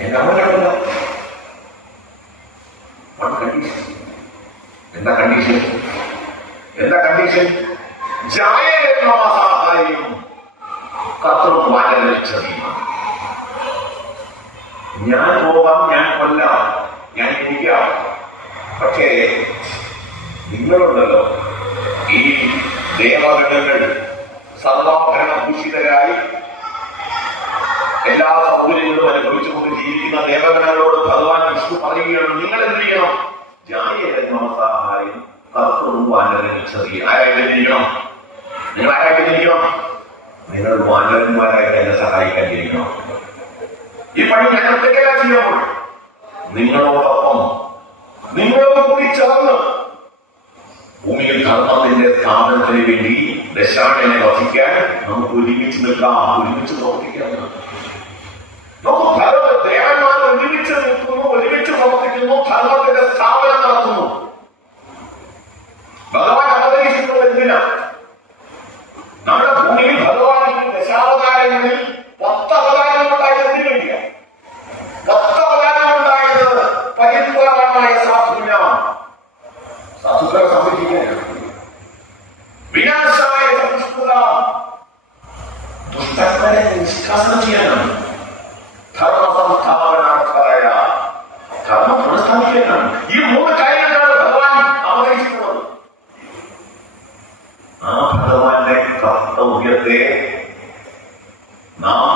എന്താ കണ്ടീഷൻ? എന്താ കണ്ടീഷൻ? ജായയും കർത്തൃവാചരിച്ചറിയുമാണ്. ഞാൻ പോകാം, ഞാൻ കൊല്ലാം, ഞാൻ ഇരിക്കാം. പക്ഷേ നിങ്ങളുണ്ടല്ലോ, ഈ ദേവഗണങ്ങൾ സർവാഭരണഭൂഷിതരായി എല്ലാ സൗകര്യങ്ങളും അനുഭവിച്ചുകൊണ്ട് ജീവിക്കുന്ന ദേവഗണങ്ങളോട് ഭഗവാൻ വിഷ്ണു പറയുകയാണ്, നിങ്ങൾ എന്ത് ചെയ്യണം? ജായസഹായം കർത്തൃവാചരിച്ചറിയ. ആരായിട്ടിരിക്കണം? നിങ്ങൾ ആരായിട്ടിരിക്കണം? നിങ്ങൾ വാനരന്മാരായി എന്നെ സഹായിക്കാൻ ഇരിക്കണം. ഈ പണി ഞങ്ങൾക്കെല്ലാം ചെയ്യുമ്പോൾ നിങ്ങളോടൊപ്പം നിങ്ങളോട് കൂടി ചേർന്ന് ഭൂമിയിൽ ധർമ്മത്തിന്റെ സ്ഥാപനത്തിന് വേണ്ടി ദശാനനെ വധിക്കാൻ നമുക്ക് ഒരുമിച്ച് നിൽക്കാം, ഒരുമിച്ച് പ്രവർത്തിക്കാം. നമുക്ക് ദേവന്മാർ ഒരുമിച്ച് നിൽക്കുന്നു, ഒരുമിച്ച് പ്രവർത്തിക്കുന്നു, ധർമ്മത്തിന്റെ സ്ഥാപനം നടത്തുന്നു. ഭഗവാൻ അവതരിച്ചിട്ടുള്ളത് എന്തിനാ? നമ്മുടെ ഭൂമിയിൽ ഭഗവാൻ ദശാവതാരങ്ങളിൽ 10 അവതാരങ്ങളുണ്ടായത് എന്തിനു വേണ്ടിയാണ്? 10 അവതാരങ്ങളുണ്ടായത് പരിത്രാണമായ സാധുക്കളെ സംരക്ഷിക്കാനാണ്. വിനാശായ ദുഷ്ടന്മാരെ നിഷ്കാസനം ചെയ്യാനാണ്. ധർമ്മ സംസ്ഥാപനാർത്ഥമായ ധർമ്മം പുനഃസ്ഥാപിക്കാനാണ്. ഈ 3 കാര്യങ്ങളാണ് ഭഗവാൻ അവതരിച്ചിട്ടുള്ളത്. ആ ഭഗവാന്റെ കർത്തവ്യത്തെ നാം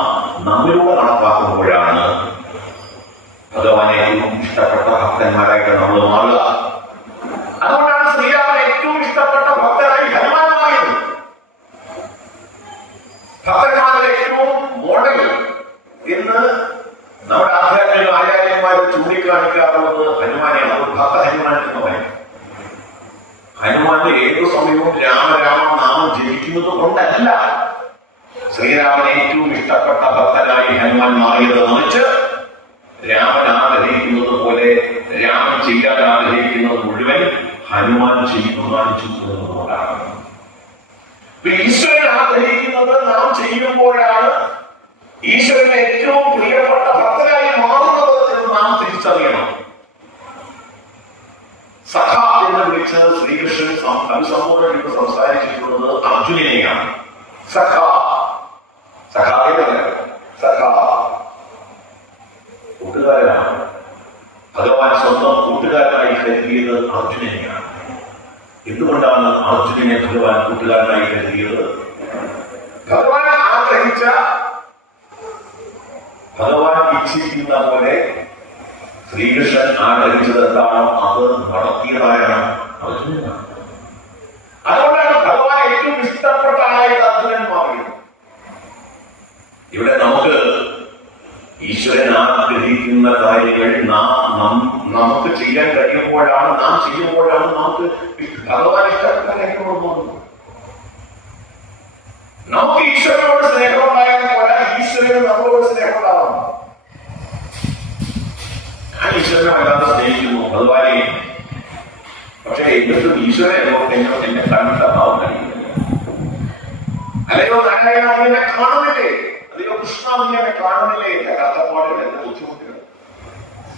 നമ്മിലൂടെ നടപ്പാക്കുമ്പോഴാണ് ഭഗവാനെ ഏറ്റവും ഇഷ്ടപ്പെട്ട ഭക്തന്മാരായിട്ട് നമ്മൾ മാറുക. അതുകൊണ്ടാണ് ശ്രീരാമൻ ഏറ്റവും ഇഷ്ടപ്പെട്ട ഭക്തനായി ഹനുമാൻ മാറിയത്. ഭക്തന്മാരുടെ ഏറ്റവും മോഡൽ എന്ന് നമ്മുടെ ആധ്യാത്മിക ആചാര്യന്മാർ ചൂണ്ടിക്കാണിക്കാറുള്ളത് ഹനുമാനെയാണ്. അവർ ഭക്ത ഹനുമാൻ എന്ന് പറയും. ഹനുമാന്റെ ഏതു സമയവും രാമരാമ നാമം ജപിക്കുന്നത് കൊണ്ടല്ല ശ്രീരാമൻ ഏറ്റവും ഇഷ്ടപ്പെട്ട ഭക്തനായി ഹനുമാൻ മാറിയത്. മറിച്ച് രാമൻ ആഗ്രഹിക്കുന്നത് പോലെ രാമൻ ചെയ്യാൻ ആഗ്രഹിക്കുന്നത് മുഴുവൻ ഹനുമാൻ ചെയ്യുന്നതുകൊണ്ടാണ്. ഈശ്വരൻ ആഗ്രഹിക്കുന്നത് നാം ചെയ്യുമ്പോഴാണ് ഈശ്വരന് ഏറ്റവും പ്രിയപ്പെട്ട ഭക്തനായി മാറുന്നത് എന്ന് നാം തിരിച്ചറിയണം. സഖ എന്ന് വിളിച്ചത് ശ്രീകൃഷ്ണൻ അഭിസംബോധന ചെയ്ത് സംസാരിച്ചിട്ടുള്ളത് അർജുനനെയാണ്. സഖ കൂട്ടുകാരനാണ്. ഭഗവാൻ സ്വന്തം കൂട്ടുകാരനായി കരുതിയത് അർജുനനെയാണ്. എന്തുകൊണ്ടാണ് അർജുനനെ ഭഗവാൻ കൂട്ടുകാരനായി കരുതിയത്? ഭഗവാൻ ആഗ്രഹിച്ച, ഭഗവാൻ ഇച്ഛിക്കുന്ന പോലെ ശ്രീകൃഷ്ണൻ ആഗ്രഹിച്ചത് എന്താണോ അത് നടത്തിയതായാണ് അർജുനനാണ്. അതുകൊണ്ടാണ് ഭഗവാൻ ഏറ്റവും ഇഷ്ടപ്പെട്ട ആളായിട്ട് അർജുനൻ മാറിയത്. ഇവിടെ നമുക്ക് ഈശ്വരൻ ആഗ്രഹിക്കുന്ന കാര്യങ്ങൾ നമുക്ക് ചെയ്യാൻ കഴിയുമ്പോഴാണ്, നാം ചെയ്യുമ്പോഴാണ് നമുക്ക് ഭഗവാൻ ഇഷ്ടപ്പെട്ട കാര്യങ്ങളൊന്നും തോന്നുന്നത്. നമുക്ക് ഈശ്വരനോട് സ്നേഹം ഉണ്ടായാൽ പോലെ ഈശ്വരന് നമ്മളോട് സ്നേഹം ഉണ്ടാവണം. ഞാൻ ഈശ്വരനെ വല്ലാതെ സ്നേഹിക്കുന്നു ഭഗവാനെ, പക്ഷെ എന്നിട്ടും ഈശ്വരൻ എന്നെ കണ്ടിട്ടാവാൻ കഴിയുന്നില്ല. അല്ലയോ നാരായണ, എന്നെ കാണുന്നില്ലേ? അതെയോ കൃഷ്ണ, നീ എന്നെ കാണുന്നില്ലേ, എന്റെ കഷ്ടപ്പാടുകൾ, എന്റെ ബുദ്ധിമുട്ടുകൾ.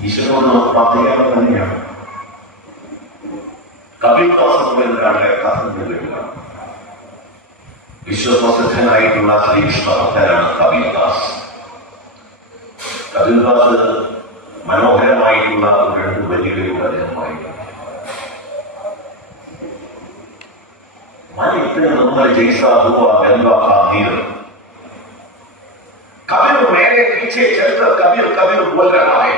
ഈശ്വരനോട് നമുക്ക് പ്രാർത്ഥിക്കാവുന്നത് തന്നെയാണ്. കബീർദാസ് എന്നൊരാളുടെ കഥ കേൾക്കുക. വിശ്വപ്രസിദ്ധനായിട്ടുള്ള ശ്രീകൃഷ്ണ ഭക്തനാണ് കബീർദാസ്. കബീർദാസ് മനോഹരമായിട്ടുള്ള രണ്ട് വരികളിലൂടെ അദ്ദേഹമായിരുന്നു. मन इतने नंबर जैसा हुआ गंगा का नीर, कबीर मेरे पीछे चलकर कबीर कबीर बोल रहा है.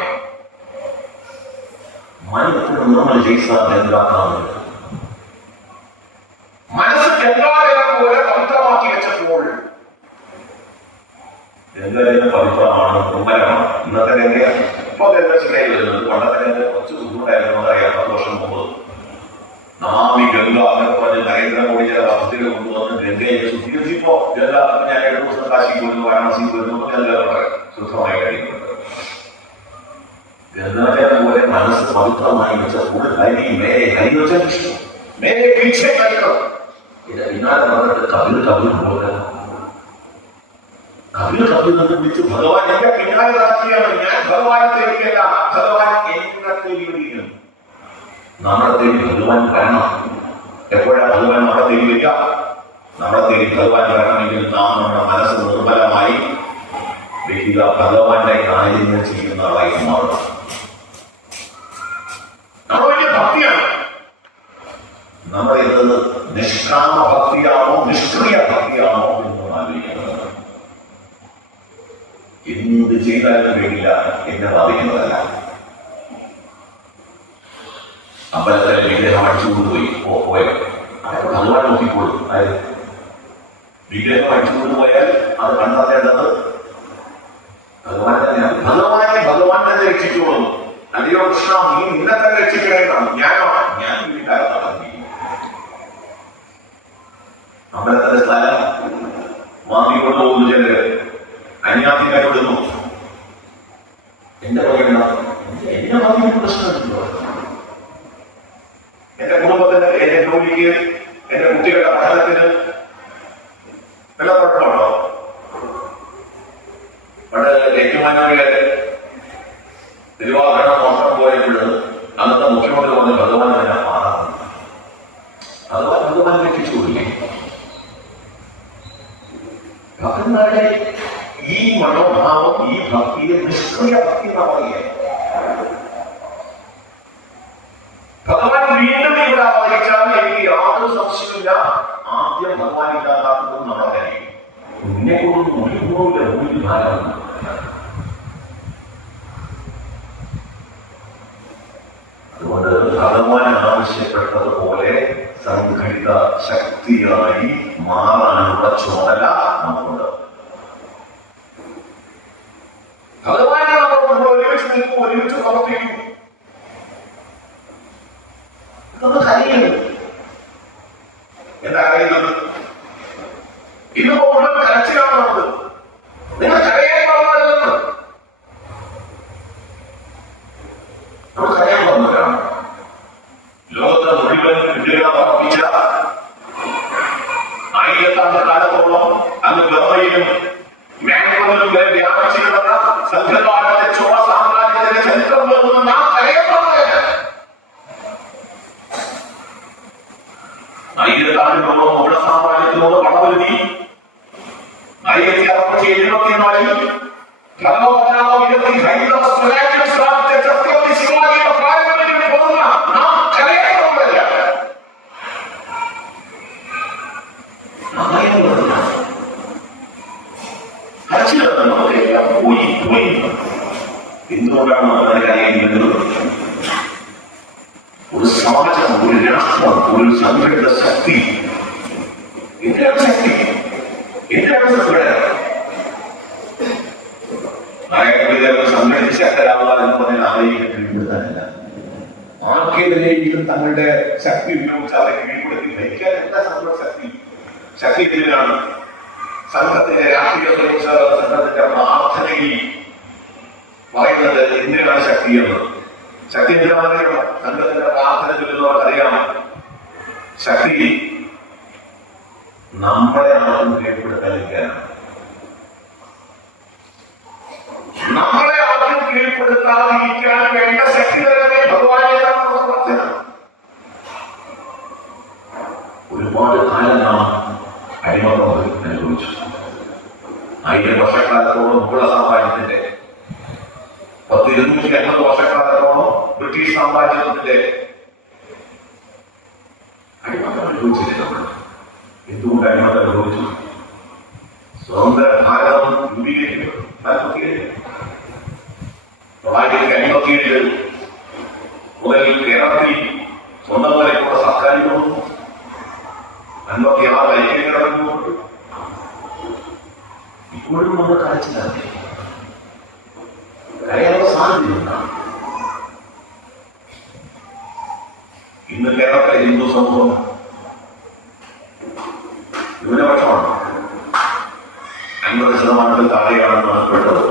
मन इतने नंबर जैसा गंगा का नीर, മനസ്സ് ഗംഗാജലം പോലെ പവിത്രമാക്കി വെച്ചപ്പോൾ, ഗംഗാജലം പവിത്രമാണ്, കുമ്പലമാണ്. ഇന്നത്തെ ഗംഗ ഇപ്പൊ ഗംഗ ശരിയായി വരുന്നത്. പണ്ടത്തെ ഗംഗ കുറച്ച് ബുദ്ധിമുട്ടായിരുന്നു. 10 വർഷം മുമ്പ് നമാമി ഗംഗ എന്നൊക്കെ പറഞ്ഞ് നരേന്ദ്രമോദി ചില പദ്ധതികൾ കൊണ്ടുവന്ന് ഗംഗയെ ശുദ്ധീകരിച്ചപ്പോ ഗംഗ ഞാൻ 2 ദിവസം കാശിക്ക് വരുന്നു, വാരണാസിക്ക് വരുന്നു, ഗംഗ ശുദ്ധമായി കഴിയുന്നുണ്ട്. ഗംഗാജലം പോലെ മനസ്സ് പവിത്രമായി വെച്ചപ്പോൾ ഹരി വെച്ച വിഷ്ണു മേരെ പീछे ചലോ. ഇത് പിന്നാലെ വന്നിട്ട് കബീർ കബീർ പോലെ കബീർ കബീർ എന്ന് വിളിച്ച് ഭഗവാൻ എന്റെ പിന്നാലെ നടത്തിയാണ്. ഞാൻ ഭഗവാനെ തേടിയല്ല, ഭഗവാൻ എന്നെ തേടിയിരിക്കുന്നു. നമ്മളെ തേടി ഭഗവാൻ വരണം. എപ്പോഴാണ് ഭഗവാൻ നമ്മളെ തേടി വരിക? നമ്മളെ തേടി ഭഗവാൻ വരണമെങ്കിൽ നാം നമ്മുടെ മനസ്സ് നിർമ്മലമായി വെക്കുക, ഭഗവാന്റെ കാര്യങ്ങൾ ചെയ്യുന്ന ആളായി മാറണം. നമ്മൾ വലിയ ഭക്തിയാണ്. നമ്മുടെ ഇത് നിഷ്കാമ ഭക്തിയാണോ നിഷ്ക്രിയ ഭക്തിയാണോ എന്ന് ആലോചിക്കുന്നത്. എന്ത് ചെയ്താലും വേണ്ടില്ല എന്നെ ബാധിക്കുന്നതല്ല. അമ്പലത്തിലെ വിഗ്രഹം അടിച്ചുകൊണ്ടുപോയി പോയോ, അതൊക്കെ ഭഗവാൻ നോക്കിക്കോളും. വിഗ്രഹം അടിച്ചുകൊണ്ടുപോയാൽ അത് കണ്ടെത്തേണ്ടത് ഭഗവാൻ തന്നെയാണ്. ഭഗവാൻ തന്നെ രക്ഷിച്ചോളും. അല്ലയോ കൃഷ്ണ, നീ നിന്നെ തന്നെ രക്ഷിക്കണമെന്നാണ്. ഞാൻ വീട്ടിലായിരുന്നു. അമ്പലത്തിന്റെ സ്ഥലം വാങ്ങിക്കൊണ്ടുപോകുന്നു ചിലര്, അന്യാസിക്കാർ വിടുന്നു. എന്റെ പറയുന്ന എന്നെ വാങ്ങിയിട്ട് പ്രശ്നമില്ലല്ലോ. എന്റെ കുടുംബത്തിന്, എന്റെ ജോലിക്ക്, എന്റെ കുട്ടികളുടെ പഠനത്തിന് എല്ലാ കുഴപ്പമുണ്ടോ? പണ്ട് ഏറ്റുമാനൂര് തിരുവാഭരണം മോഷണം പോയപ്പോൾ അന്നത്തെ മുഖ്യമന്ത്രി പറഞ്ഞ് ഭഗവാൻ തന്നെ മാറാം. ഭഗവാൻ രക്ഷിച്ചുകൊണ്ടില്ലേ? ഭക്തന്മാരുടെ ഈ മനോഭാവം, ഈ ഭക്തിയെ നിഷ്ക്രിയ ഭക്തി എന്നാ പറയുക. ഭഗവാൻ വീണ്ടും ഇവിടെ അവതരിച്ചാൽ എനിക്ക് യാതൊരു സംശയമില്ല, ആദ്യം ഭഗവാൻ ഇല്ലാതാക്കുന്നത് നമ്മളെ കാര്യം. നിന്നെ കൊണ്ടൊന്നും ഒരു ഗുണമില്ല, ഒരു ഭാരമാണ്. അതുകൊണ്ട് ഭഗവാൻ ആവശ്യപ്പെട്ടതുപോലെ സംഘടിത ശക്തിയായി മാറാനുള്ള ചുമതല നമുക്കുണ്ട്. ഭഗവാനെ നമ്മൾ ഒരുമിച്ച് നിൽക്കും, ഒരുമിച്ച് പ്രവർത്തിക്കും. ഇതൊന്ന് കരയുന്നു. എന്താ കരയുന്നത്? ഇതിപ്പോ മുഴുവൻ കരച്ചിലാണുള്ളത്. നിങ്ങൾ കരയാൻ പറഞ്ഞതല്ലെന്ന്. നമ്മൾ കരയാൻ പറഞ്ഞവരാണ്. ലോകത്തെ മുഴുവൻ വിഗ്രഹം അർപ്പിച്ച 1000 ആണ്ട് കാലത്തോളം അന്ന് ബർമയിലും മ്യാൻമറിലും വരെ വ്യാപിച്ചിരുന്ന സംഘകാലത്തെ ചോള സാമ്രാജ്യത്തിന്റെ ചരിത്രം നോക്കുന്ന നാം കരയാൻ പറഞ്ഞതല്ല. 1000 ആണ്ടിനോളം ചോള സാമ്രാജ്യത്തിനോട് പടവരുത്തി 1674 ഭരണോപരാമോ വിധത്തിൽ ഹൈന്ദവ സ്വരാജ്യം സ്ഥാപിച്ച ഛത്രപതി ശിവാജിയുടെ പാരമ്പര്യം പോകുന്ന നാം കരയാറുമല്ല. നമുക്കെല്ലാം പോയി എന്തുകൊണ്ടാണ് അങ്ങനെ കരയേണ്ടി വരുന്നത്? ഒരു സമാജം, ഒരു രാഷ്ട്രം, ഒരു സംഘടിത ശക്തി, എന്തിനാണ് ശക്തി? എന്തിനാണ് സംഘടന? സംഘടിത ശക്തരാവുക എന്ന് പറഞ്ഞാൽ അവരെ കീഴ്പ്പെടുത്താനല്ല. ആർക്കെതിരെയും തങ്ങളുടെ ശക്തി ഉപയോഗിച്ച് അവരെ കീഴ്പ്പെടുത്തി ഭരിക്കാൻ എന്താ സംഘടന ശക്തി? ശക്തി എന്തിനാണ്? സംഘത്തിന്റെ രാഷ്ട്രീയ സംഘത്തിന്റെ പ്രാർത്ഥനയിൽ പറയുന്നത് എന്തിനാണ് ശക്തി എന്ന്. ശക്തി എന്തിനാണെന്നറിയാമോ? സംഘത്തിന്റെ പ്രാർത്ഥന ചൊല്ലുന്നവർക്കറിയാം. ശക്തി നമ്മളെ ആളും കീഴ്പ്പെടുത്താതിരിക്കാനാണ്. ഒരുപാട് കാലം നാം അടിമത്തം അനുഭവിച്ചു. 1000 വർഷക്കാലത്തോളം മുഗള സാമ്രാജ്യത്തിന്റെ 250 വർഷക്കാലത്തോളം ബ്രിട്ടീഷ് സാമ്രാജ്യത്തിന്റെ അടിമത്തം അനുഭവിച്ചില്ല. എന്തുകൊണ്ട് അടിമത്തം അനുഭവിച്ചു? സ്വതന്ത്ര ഭാരതം രൂപീകരിക്കപ്പെട്ടു 1957 മുതൽ കേരളത്തിൽ സ്വന്തം നിലയ്ക്കുള്ള സർക്കാരിൽ വന്നു. 56 ഐക്യഘടകങ്ങളുണ്ട്. ഇപ്പോഴും നമ്മൾ കാണിച്ചില്ലാതെ കരയാനുള്ള സാധ്യതയുണ്ടാണ്. ഇന്ന് കേരളത്തിലെ ഹിന്ദു സമൂഹം ന്യൂനപക്ഷമാണ്. 50% താഴെയാണെന്നാണ് പെട്ടത്.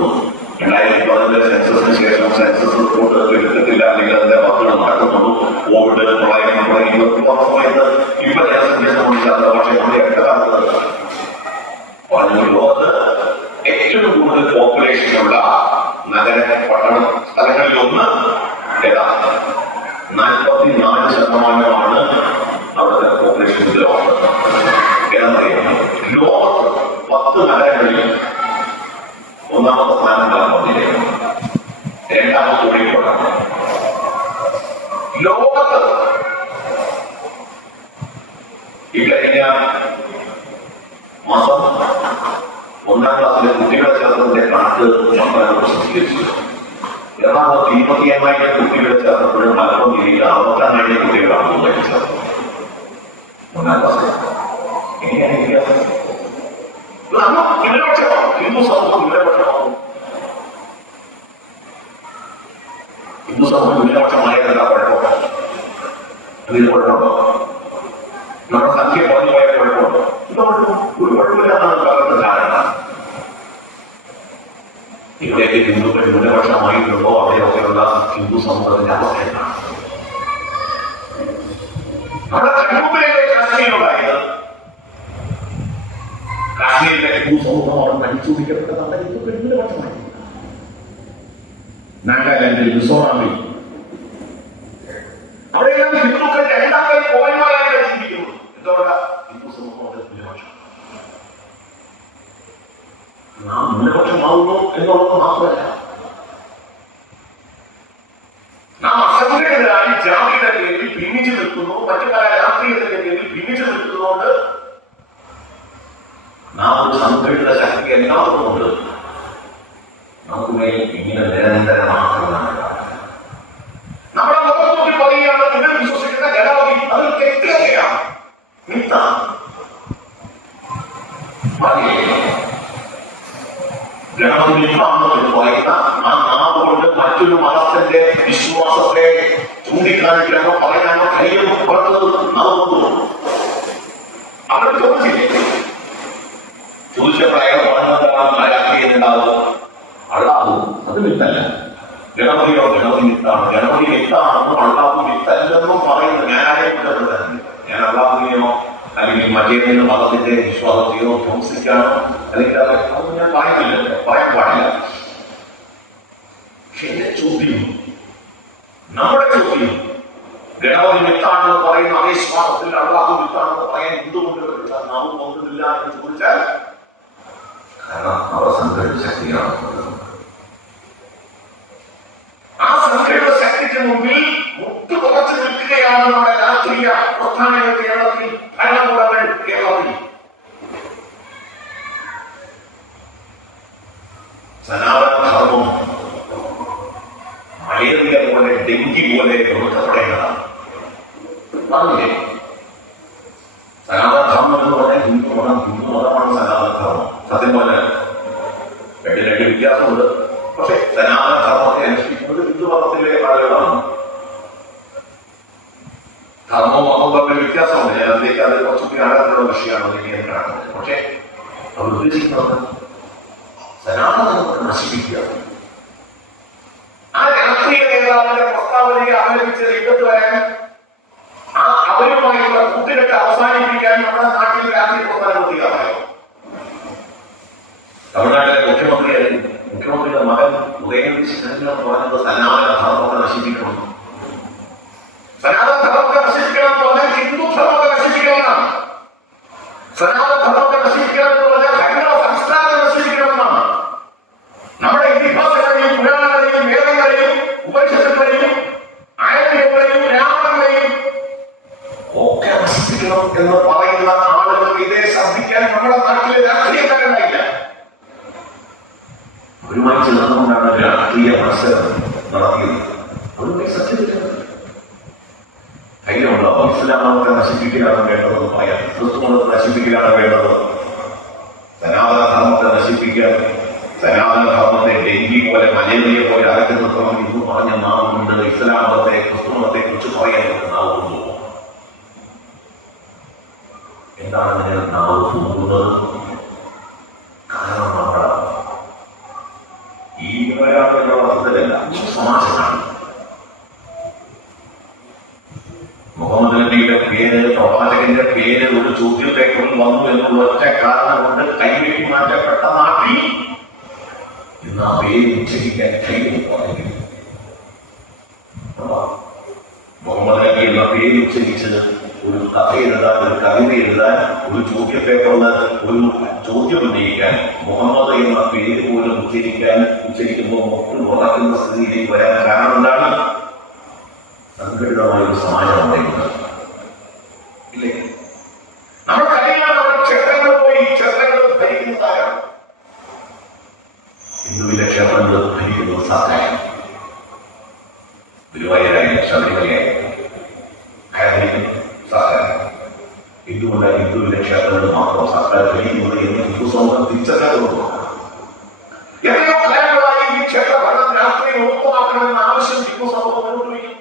2015 സെൻസസിന് ശേഷം സെൻസസ് റിപ്പോർട്ട് എടുത്തിട്ടില്ല, അല്ലെങ്കിൽ അതിന്റെ വർക്കുകൾ നടക്കുന്നുള്ളൂ. കോവിഡ്, പ്രളയം തുടങ്ങിയ സമയത്ത് ഇപ്പൊ ജനസംഖ്യ സംബന്ധിച്ചാൽ പക്ഷേ നമ്മുടെ എക്കാലത്ത് പറഞ്ഞു ലോകത്ത് ഏറ്റവും കൂടുതൽ പോപ്പുലേഷനുള്ള നഗര പട്ടണ സ്ഥലങ്ങളിലൊന്ന് ഏതാ? 44% അവിടുത്തെ പോപ്പുലേഷൻ ലോകത്ത്. ഏതാണെന്നറിയാം, ലോകത്ത് 10 നഗരങ്ങളിൽ ഒന്നാമത്തെ സ്ഥാനം മലപ്പുറത്തിലേക്ക്, രണ്ടാമത്തെ കോഴിക്കോടാണ്. ലോകത്ത് ഇക്കഴിഞ്ഞ മാസം 1ാം ക്ലാസ്സിലെ കുട്ടികളെ ചേർത്തതിന്റെ കണക്ക് സംസ്ഥാനം പ്രസിദ്ധീകരിച്ചു. എറണാകുളത്ത് 25,000 കുട്ടികളെ ചേർത്തപ്പോഴും മലപ്പുറം ജില്ലയിൽ 62,000 കുട്ടികളാണ് ചേർത്തത് 1ാം ക്ലാസ്സിൽ. എങ്ങനെയാണ് വ്യത്യാസം? ഹിന്ദു സമൂഹം ന്യൂനപക്ഷമാകും. ഹിന്ദു സമൂഹം ന്യൂനപക്ഷമായത് എന്താ കുഴപ്പമോ? ഇതിന് കുഴപ്പമുണ്ടോ? നമ്മുടെ സംഖ്യ കുറഞ്ഞു പോയ കുഴപ്പമുണ്ടോ? ഒരു കുഴപ്പമില്ലാന്നാണ് പലരുടെ ധാരണ. ഇവിടെയൊക്കെ ഹിന്ദുക്കൾ ന്യൂനപക്ഷമായിട്ടുണ്ടോ അവിടെയൊക്കെയുള്ള ഹിന്ദു സമൂഹത്തിന്റെ അവസ്ഥ എന്താണ്? നമ്മുടെ കണ്ണൂരിലെ കാശ്മീരുണ്ടായത്, കാശ്മീരിലെ ഹിന്ദു സമൂഹം അവിടെ തടിച്ചുപിടിക്കപ്പെട്ടതാണ്. ഹിന്ദുക്കൾ ന്യൂനപക്ഷമായി. നാഗാലാൻഡിൽ, മിസോറാമിൽ അവിടെയെല്ലാം ഹിന്ദുക്കൾ 2 കോയന്മാരായിട്ട് ജീവിക്കുന്നു. എന്തുകൊണ്ടാണ്? ഹിന്ദു സമൂഹം അവിടെ ന്യൂനപക്ഷം. നാം ന്യൂനപക്ഷമാകുന്നു എന്നുള്ളത് മാത്രമല്ല, നാം അസംഘടിതരായി ജാതിയുടെ പേരിൽ ഭിന്നിച്ചു നിൽക്കുന്നു. മറ്റു പല രാഷ്ട്രീയത്തിന്റെ പേരിൽ ഭിന്നിച്ചു നിൽക്കുന്നതുകൊണ്ട് നാം ഒരു സംഘടിത ശക്തി എല്ലാവർക്കും ഉണ്ട്. നമുക്ക് മേൽ ഇങ്ങനെ നിരന്തരം ആക്രമണം. നമ്മുടെ മുഖം നോക്കി പറയുകയാണ് നിങ്ങൾ വിശ്വസിക്കുന്ന ഗണപതി അതിൽ തെറ്റുകയാണ്, മിത്താണ്. ഗണപതി മിത്താണെന്ന് പറയുന്ന ആ നാവ് കൊണ്ട് മറ്റൊരു മതത്തിന്റെ വിശ്വാസത്തെ ചൂണ്ടിക്കാണിക്കാനോ പറയാനോ ധൈര്യം പുറത്തത് നാവുകൊണ്ടു. അവർ ചോദിച്ചപ്പോൾ അയാൾ പറഞ്ഞതാണ് രാഷ്ട്രീയത്തിലുണ്ടാവും. അള്ളാഹു അത് മിത്തല്ല. ഗണപതിയോ ഗണപതി മിത്താണ്. ഗണപതി മിത്താണെന്നും അള്ളാഹു മിത്തല്ലെന്നും പറയുന്നത് ഞാൻ ആരെയും കുറ്റപ്പെടുത്താനില്ല. ഞാൻ അള്ളാഹുവിനെയോ അല്ലെങ്കിൽ മറ്റേതെങ്കിലും മതത്തിന്റെ വിശ്വാസത്തെയോ ധ്വംസിക്കാനോ അല്ലെങ്കിൽ അതൊന്നും ഞാൻ പറയുന്നില്ലല്ലോ, പറയാൻ പാടില്ല. പക്ഷെ എന്റെ ചോദ്യം, നമ്മുടെ ചോദ്യം, ഗണപതി മിത്താണെന്ന് പറയുന്ന അതേ വിശ്വാസത്തിൽ അള്ളാഹു മിത്താണെന്ന് പറയാൻ എന്തുകൊണ്ട് നാം നോക്കുന്നില്ല എന്ന് ചോദിച്ചാൽ, കാരണം അവർ സംഘടിത ശക്തിയാണ്. ആ സംഘടിത ശക്തിക്ക് മുമ്പിൽ മുട്ടുകുറച്ചു നിൽക്കുകയാണ് നമ്മുടെ രാഷ്ട്രീയ പ്രസ്ഥാനങ്ങൾ കേരളത്തിൽ, ഭരണകൂടങ്ങൾ കേരളത്തിൽ. സനാതന ധർമ്മം മലേറിയ പോലെ, ഡെങ്കി പോലെ നിർത്തപ്പെടേണ്ടതാണ്. പറഞ്ഞില്ലേ, സനാതന ധർമ്മം എന്ന് പറഞ്ഞാൽ ഹിന്ദു മതമാണ് സനാതന ധർമ്മം. സത്യം പറഞ്ഞാൽ 2 വ്യത്യാസമുണ്ട്. പക്ഷെ സനാതന ധർമ്മത്തെ അനുഷ്ഠിക്കുന്നത് ഹിന്ദു മതത്തിലെ ആളുകളാണ്. ധർമ്മവും മതവും തമ്മിൽ വ്യത്യാസമുണ്ട്. ഞാൻ അതിലേക്ക് അത് കുറച്ചുകൂടി ആഴത്തിലുള്ള വിഷയമാണ് എനിക്ക് കാണുന്നത്. പക്ഷെ അവർ ഉദ്ദേശിക്കുന്നത് സനാതന ധർമ്മത്തെ നശിപ്പിക്കുക. ആ രാഷ്ട്രീയ നേതാവിന്റെ പ്രസ്താവനയെ അവലംബിച്ച് രംഗത്ത് വരാൻ, ആ അവരുമായുള്ള കൂട്ടുകെട്ട് അവസാനിപ്പിക്കാൻ നമ്മുടെ നാട്ടിൽ രാഷ്ട്രീയ പ്രസ്ഥാനം തയ്യാറായോ? തമിഴ്നാട്ടിലെ മുഖ്യമന്ത്രിയുടെ മകൻ ഉദയനിധി ശിവൻ പറഞ്ഞത് സനാതന ധർമ്മത്തെ നശിപ്പിക്കണം. സനാതന ധർമ്മത്തെ നശിപ്പിക്കണം എന്ന് പറഞ്ഞാൽ ഹിന്ദു ധർമ്മത്തെ നശിപ്പിക്കണമെന്നാണ്. വിശ്വസിക്കണം എന്ന് പറയുന്ന ആളുകൾക്ക് ഇതേ ശബ്ദിക്കാൻ നമ്മുടെ നാട്ടിലെ രാഷ്ട്രീയക്കാരുണ്ടായില്ല. ഒരുമായി ചേർന്നുകൊണ്ടാണ് രാഷ്ട്രീയ മത്സരം നടത്തിയത്. അതൊന്നും സത്യത്തില്ല. ധൈര്യമുണ്ടോ? ഇസ്ലാം മതത്തെ നശിപ്പിക്കലാണ് വേണ്ടതെന്ന് പറയാം, ക്രിസ്തു മതത്തെ നശിപ്പിക്കലാണ് വേണ്ടത്, സനാതന ധർമ്മത്തെ നശിപ്പിക്കാൻ, സനാതന ധർമ്മത്തെ ഡെങ്കി പോലെ മലേറിയ പോലെ അകറ്റി നിർത്തണം എന്ന് പറഞ്ഞ നാവുകൊണ്ട് ഇസ്ലാം മതത്തെ ക്രിസ്തു മതത്തെ കുറിച്ച് പറയാൻ നാവ് കൊണ്ടുപോകും. എന്താണ് നിങ്ങൾ നാവ് പോകുന്നത്? കാരണം നമ്മുടെ ഈ ഒരാളുടെ വസ്തുതയല്ല, സമാജമാണ്. മുഹമ്മദ് നബിയുടെ പേര്, പ്രവാചകന്റെ പേര് ഒരു ചോദ്യ പേപ്പറിൽ വന്നു എന്നുള്ള ഒറ്റ കാരണം കൊണ്ട് കൈവെട്ടി മാറ്റപ്പെട്ട നാട്ടിൽ ഇന്ന് ആ പേര് ഉച്ചരിക്കാൻ കഴിയും. മുഹമ്മദ് നബി എന്ന പേര് ഉച്ചരിച്ചത് ഒരു കഥ എഴുതാൻ, ഒരു കവിത എഴുതാൻ, ഒരു ചോദ്യ പേപ്പറിൽ ഒരു ചോദ്യം ഉന്നയിക്കാൻ, മുഹമ്മദ് എന്ന പേര് പോലും ഉച്ചരിക്കുമ്പോൾ മൊത്തം ഉറക്കുന്ന സ്ഥിതിയിലേക്ക് വരാൻ കാരണം എന്താണ്? സംഘടിതമായ ഒരു സമാജം ഉണ്ടായിരുന്നത് ഇല്ലേ? നമുക്കറിയാം, നമ്മുടെ ക്ഷേത്രങ്ങൾ പോയി ക്ഷേത്രങ്ങൾ ഭരിക്കുന്നതാരാണ്? ഹിന്ദുവിന്റെ ക്ഷേത്രങ്ങൾ ഭരിക്കുന്നത് സർക്കാരാണ്. ഗുരുവായൂരായാലും ശബരിമലയായാലും ഭരിക്കുന്നത് സർക്കാരാണ്. എന്തുകൊണ്ട് ഹിന്ദുവിന്റെ ക്ഷേത്രങ്ങൾ മാത്രം സർക്കാർ ഭരിക്കുന്നത് എന്ന് ഹിന്ദു സമൂഹം തിരിച്ചറിയാത്തതുകൊണ്ടാണ്. എത്രയോ കാലങ്ങളായി ഈ ക്ഷേത്ര ഭരണം രാഷ്ട്രീയം ഒപ്പമാക്കണമെന്ന ആവശ്യം ഹിന്ദു സമൂഹം മുന്നോട്ട് വയ്ക്കും.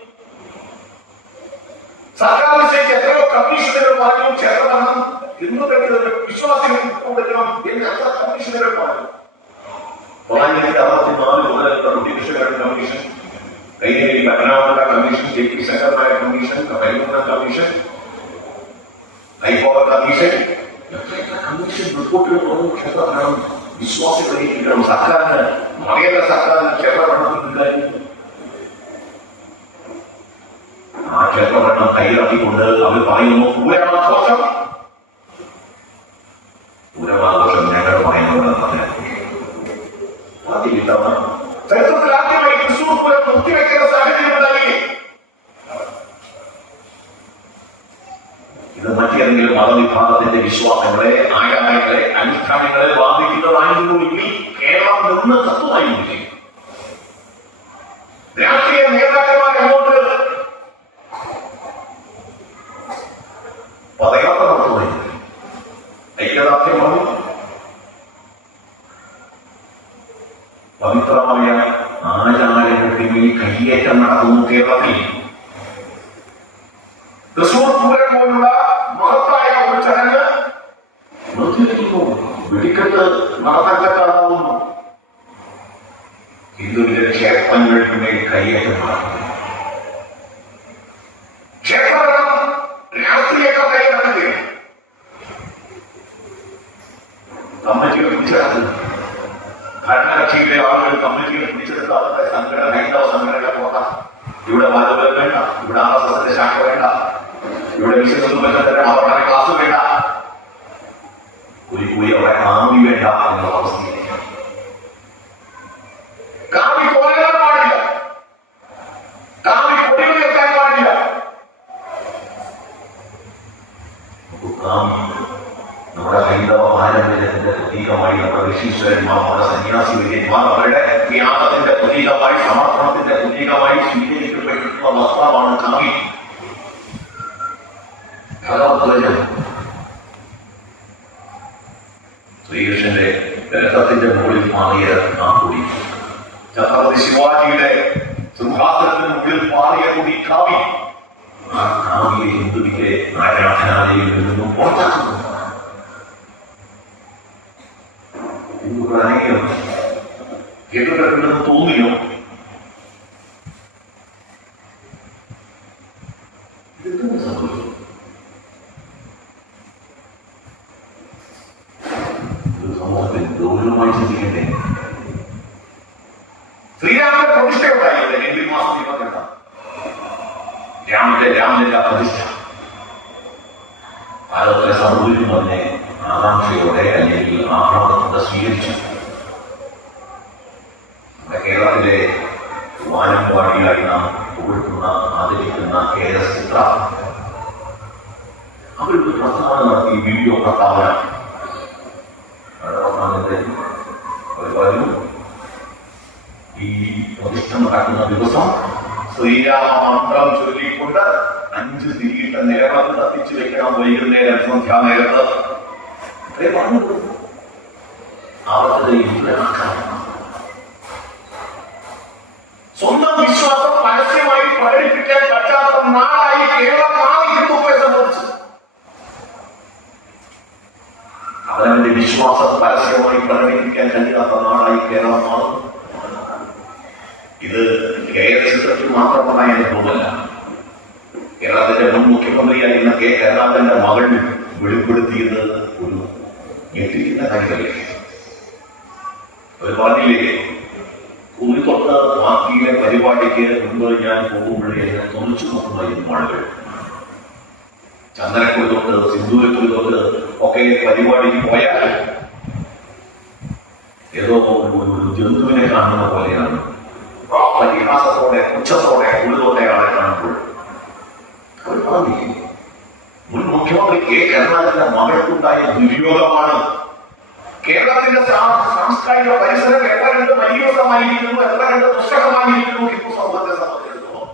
സർക്കാർ നിശ്ചയിച്ച് എത്രയോ കമ്മീഷനുകൾ പറഞ്ഞു ക്ഷേത്രഭരണം ഹിന്ദുക്കൾക്ക് വിശ്വാസികൾക്ക് കൊടുക്കണം എന്ന് എത്ര കമ്മീഷനുകൾ പറഞ്ഞു. 1964 മുതൽ ഡിവിഷനുകളുടെ കമ്മീഷൻ, കൈനേരി പത്തനാപുര കമ്മീഷൻ, JP ശങ്കർ കമ്മീഷൻ, കരിമൂന്ന കമ്മീഷൻ, ഹൈക്കോടതി കമ്മീഷൻ, കമ്മീഷൻ റിപ്പോർട്ടുകൾ പറഞ്ഞു ക്ഷേത്രഭരണം വിശ്വാസികളെ കിട്ടണം. സർക്കാരിന് മലയാള സർക്കാരിന് ക്ഷേത്രഭരണത്തിനുണ്ടായിരുന്നു. ആ ക്ഷേത്രഭരണം കൈയിറക്കിക്കൊണ്ട് അവർ പറയുന്നു പൂരമാഘോഷം. പൂരമാഘോഷം ഞങ്ങൾ പറയുന്നത് ചരിത്രത്തിൽ ആദ്യമായി തൃശൂർ പൂരം നിർത്തിവെക്കേണ്ട സാഹചര്യം ഉണ്ടായി. ഇത് മറ്റേതെങ്കിലും മതവിഭാഗത്തിന്റെ വിശ്വാസങ്ങളെ, ആചാരങ്ങളെ, അനുഷ്ഠാനങ്ങളെ ബാധിക്കുന്നതായിരുന്നുവെങ്കിൽ കേരളം നിന്ന് തത്വമായിരുന്നു. രാഷ്ട്രീയ നേതാക്കന്മാർ അങ്ങോട്ട് പദയാത്ര നടത്തുമായിരുന്നു. ഐക്യദാർഢ്യമാണ്. പവിത്രമായ ആചാരങ്ങൾക്കിടയിൽ കയ്യേറ്റം നടത്തുന്നു കേരളത്തിൽ. തൃശൂർ പൂരം പോലുള്ള മഹത്തായ ഒരു ചടങ്ങ് നിർത്തിവെക്കുന്നു. വെടിക്കെട്ട് നടത്തക്കാരാകുന്നു. ഹിന്ദുവിന്റെ ക്ഷേത്രങ്ങൾക്കിടയിൽ കയ്യേറ്റം നടത്തുന്നു. ക്ഷേത്രഭരണം രാഷ്ട്രീയക്കാർ കൈ നടത്തുകയാണ്. കമ്മിറ്റികൾ പിടിച്ചെടുക്കുന്നു. ഭരണകക്ഷിയിലെ ആളുകൾ കമ്മിറ്റികൾ പിടിച്ചെടുത്ത് അവരുടെ സംഘടന, ഹൈന്ദവ സംഘടനകളെ പോകാം. ഇവിടെ വാദവരം വേണ്ട, ഇവിടെ RSSന്റെ ശാഖ വേണ്ട, ഇവിടെ വിശുദ്ധ അവരുടെ ക്ലാസ് വേണ്ട, ഒരു അവിടെ ആമി വേണ്ട എന്ന അവസ്ഥയിലേക്ക്. കാവി പോരാൻ പാടില്ല, കാവി പൊടികൾ എത്താൻ പാടില്ല. നമ്മുടെ ഹൈന്ദവ പാരമ്പര്യത്തിന്റെ പ്രതീകമായി നമ്മുടെ ഋഷീശ്വരന്മാർ, നമ്മുടെ സന്യാസി വര്യന്മാർ അവരുടെ ത്യാഗത്തിന്റെ പ്രതീകമായി, സമർപ്പണത്തിന്റെ പ്രതീകമായി സ്വീകരിക്കപ്പെട്ടിട്ടുള്ള വസ്ത്രമാണ് കാവി. ഭഗവത്വചനം ശ്രീകൃഷ്ണന്റെ രഥത്തിന്റെ മുകളിൽ മാറിയ ആ കൊടി, ഛത്രപതി ശിവാജിയുടെ സിംഹാസനത്തിന് മുകളിൽ മാറിയ കൊടി കാവി. ആ കാവിയെ ഹിന്ദുവിന്റെ ആരാധനാലയങ്ങളിൽ നിന്നും പുറത്താക്കുന്നു. ഹിന്ദുക്കൾ അനേകം കേട്ടിട്ടുണ്ടെന്ന് തോന്നിയോ? ഇതെന്താണ് സംഭവിച്ചത്? സമൂഹത്തിൽ ഗൗരവമായി ചിന്തിക്കണ്ടേ? ശ്രീരാമന്റെ പ്രതിഷ്ഠയുണ്ടായി. ഏപ്രിൽ മാസത്തിൽ പങ്കെടുത്ത രാമന്റെ പ്രതിഷ്ഠ ഭാരതത്തിലെ സമൂഹത്തിൽ തന്നെ ആകാംക്ഷയോടെ അല്ലെങ്കിൽ ആഹ്ലാദത്തോടെ സ്വീകരിച്ചു. നമ്മുടെ കേരളത്തിലെ വാനമ്പാടിയായി നാം പുകഴ്ത്തുന്ന, ആദരിക്കുന്ന KS ചിത്ര അവരൊരു പ്രസ്താവന നടത്തി, വീഡിയോ പ്രസ്താവന. ഈ പ്രതിഷ്ഠ നടക്കുന്ന ദിവസം ശ്രീരാമ മന്ത്രം ചൊല്ലിക്കൊണ്ട് 5 തിരിയിട്ട നിലവിളക്ക് കത്തിച്ചു വെക്കണം വൈകുന്നേരം സന്ധ്യാനേരത്ത്. സ്വന്തം വിശ്വാസം പരസ്യമായി പ്രകടിപ്പിക്കാൻ പറ്റാത്ത നാടായി കേരളം മാറി ഹിന്ദുക്കളെ സംബന്ധിച്ചു. അവരവന്റെ വിശ്വാസം പരസ്യമായി പ്രകടിപ്പിക്കാൻ കഴിയാത്ത നാടായി കേരളം മാറും. ഇത് കേരള ചിത്രത്തിൽ മാത്രമുണ്ടായ അനുഭവമല്ല. കേരളത്തിന്റെ മുൻ മുഖ്യമന്ത്രിയായിരുന്ന കെ കരുണാകരന്റെ മകൾ വെളിപ്പെടുത്തിയത് ഒരു ഞെട്ടിക്കുന്ന കാര്യമല്ലേ. അവർ പറഞ്ഞില്ലേ, ഒരു തൊട്ട് പാർട്ടിയിലെ പരിപാടിക്ക് മുൻപ് ഞാൻ പോകുമ്പോഴേ എന്നെ തുറച്ചു നോക്കുമായിരുന്നു ആളുകൾ. ചന്ദനക്കുഴി തൊട്ട് സിന്ദൂരക്കുഴി തൊട്ട് ഒക്കെ പരിപാടിക്ക് പോയാൽ ഏതോ ഒരു ജന്തുവിനെ കാണുന്ന പോലെയാണ്. പരിഹാസത്തോടെ പുച്ഛത്തോടെ ഉള്ളിലോട്ടെ ആളെ കാണുമ്പോൾ അവർ പറഞ്ഞില്ലേ, മുൻ മുഖ്യമന്ത്രി കെ കരുണാകരന്റെ മകൾക്കുണ്ടായ ദുര്യോഗമാണ്. കേരളത്തിന്റെ സാംസ്കാരിക പരിസരം എത്ര കണ്ട് മലീമസമായിരിക്കുന്നു, എത്ര കണ്ട് ദുഷ്ടമായിരിക്കുന്നു ഹിന്ദു സമൂഹത്തെ സംബന്ധിച്ചിടത്തോളം.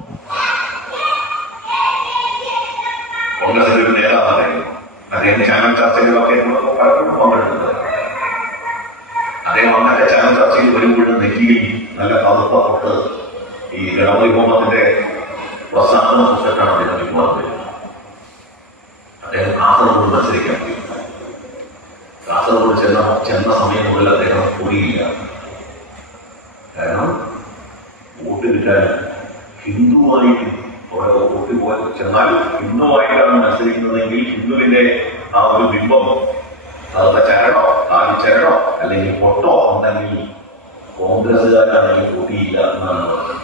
കോൺഗ്രസിന്റെ ഒരു നേതാവായിരുന്നു അദ്ദേഹം. ചാനൽ ചർച്ചകളിലൊക്കെ പലപ്പോഴും പങ്കെടുക്കുന്നത്. അദ്ദേഹം അങ്ങനത്തെ ചാനൽ ചർച്ചയിൽ വരുമ്പോഴും നെറ്റിയിൽ നല്ല കറുത്ത തൊട്ട് ഈ ഗണപതി ഹോമത്തിന്റെ പ്രസാദന പുസ്തകമാണ് അദ്ദേഹം വിവാദം. അദ്ദേഹം കാസർഗോഡ് മത്സരിക്കാൻ പോയി. കാസർഗോഡ് ചെന്ന സമയം മുതൽ അദ്ദേഹം കൂടിയില്ല. കാരണം വോട്ട് കിട്ടാൻ ഹിന്ദുവായിട്ട് വോട്ട് പോയി ചെന്നാൽ ഹിന്ദുവായിട്ടാണ് മത്സരിക്കുന്നതെങ്കിൽ ഹിന്ദുവിന്റെ ആ ഒരു ബിംബം, അതൊക്കെ ചരണോ കാലിച്ചരണോ അല്ലെങ്കിൽ പൊട്ടോ ഉണ്ടെങ്കിൽ കോൺഗ്രസുകാരാണെങ്കിൽ കൂട്ടിയില്ല എന്നാണ് പറഞ്ഞത്.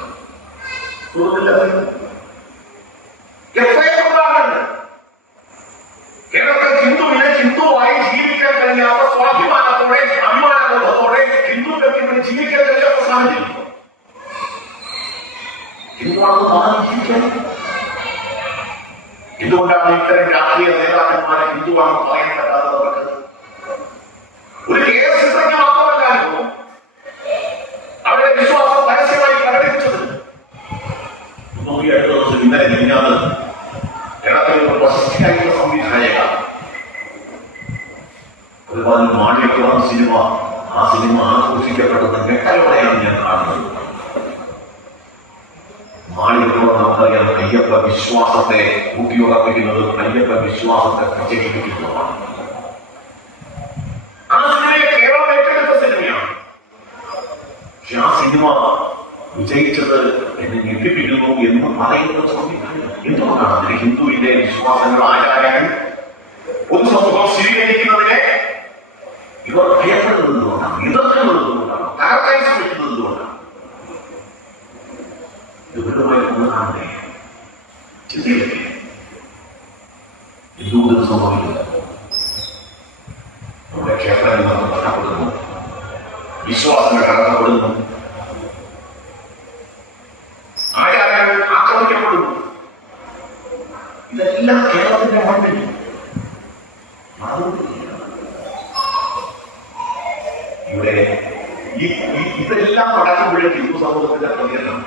കേരളത്തിൽ ഹിന്ദുവിനെ ഹിന്ദുവായി ജീവിക്കാൻ കഴിയാത്ത സ്വാഭിമാനത്തോടെ അഭിമാനബോധത്തോടെ ഹിന്ദുക്കൾക്ക് ഇവിടെ ജീവിക്കാൻ കഴിയാത്ത സാഹചര്യം. ഹിന്ദുവാണെന്ന് മാറിയിരിക്കാൻ എന്തുകൊണ്ടാണ് ഇത്തരം രാഷ്ട്രീയ നേതാക്കന്മാരെ ഹിന്ദുവാണെന്ന് പറയാൻ പറ്റാത്തവർക്ക്? ഒരു കേസ് ചിത്രങ്ങൾ മാത്രമല്ല അനുഭവം. അവരുടെ വിശ്വാസം പരസ്യമായി പ്രകടിപ്പിച്ചത് അടുത്ത ദിവസം ഇന്നലെ കഴിഞ്ഞാൽ കേരളത്തിലെ ഒരു പ്രശസ്തിയായിട്ടുള്ള സംവിധായക ഒരുപാട് മാളികപ്പുറം സിനിമ, ആ സിനിമ ആഘോഷിക്കപ്പെടുന്ന ഘട്ടങ്ങളെയാണ് ഞാൻ കാണുന്നത്. മാളികപ്പുറം നമുക്കറിയാം അയ്യപ്പ വിശ്വാസത്തെ ഊട്ടിയുറപ്പിക്കുന്നത്, അയ്യപ്പ വിശ്വാസത്തെ പ്രചരിപ്പിക്കുന്നതാണ്. ആ സിനിമയെ കേരളം ഏറ്റെടുത്ത സിനിമയാണ്. പക്ഷെ ആ സിനിമ വിജയിച്ചത് എന്നെ ഞെട്ടിപ്പിക്കുന്നു എന്ന് പറയുന്ന സംവിധാനം എന്തുകൊണ്ടാണ്? അതിന് ഹിന്ദുവിന്റെ വിശ്വാസങ്ങൾ, ആചാരങ്ങൾ പൊതുസമൂഹം സ്വീകരിക്കുന്നതിനെ ഇവർ ഭയപ്പെടുന്നത് എന്തുകൊണ്ടാണ്? എതിർക്കുന്നത് എന്തുകൊണ്ടാണ്? കാർട്ടൈസ് വെക്കുന്നത് എന്തുകൊണ്ടാണ്? ഇത് വെറുതെ ഒന്നാണേ ചിന്തയില്ലേ? എന്തുകൊണ്ട് സംഭവിക്കില്ല? നമ്മുടെ ക്ഷേത്രങ്ങൾ നഷ്ടപ്പെടുന്നു, വിശ്വാസങ്ങൾ കടത്തപ്പെടുന്നു, ആചാരങ്ങൾ ആക്രമിക്കപ്പെടുന്നു. ഇതെല്ലാം കേരളത്തിന്റെ മണ്ണിൽ ഇവിടെ ഇതെല്ലാം നടക്കുമ്പോഴേ ഹിന്ദു സമൂഹത്തിന്റെ പ്രതികരണം.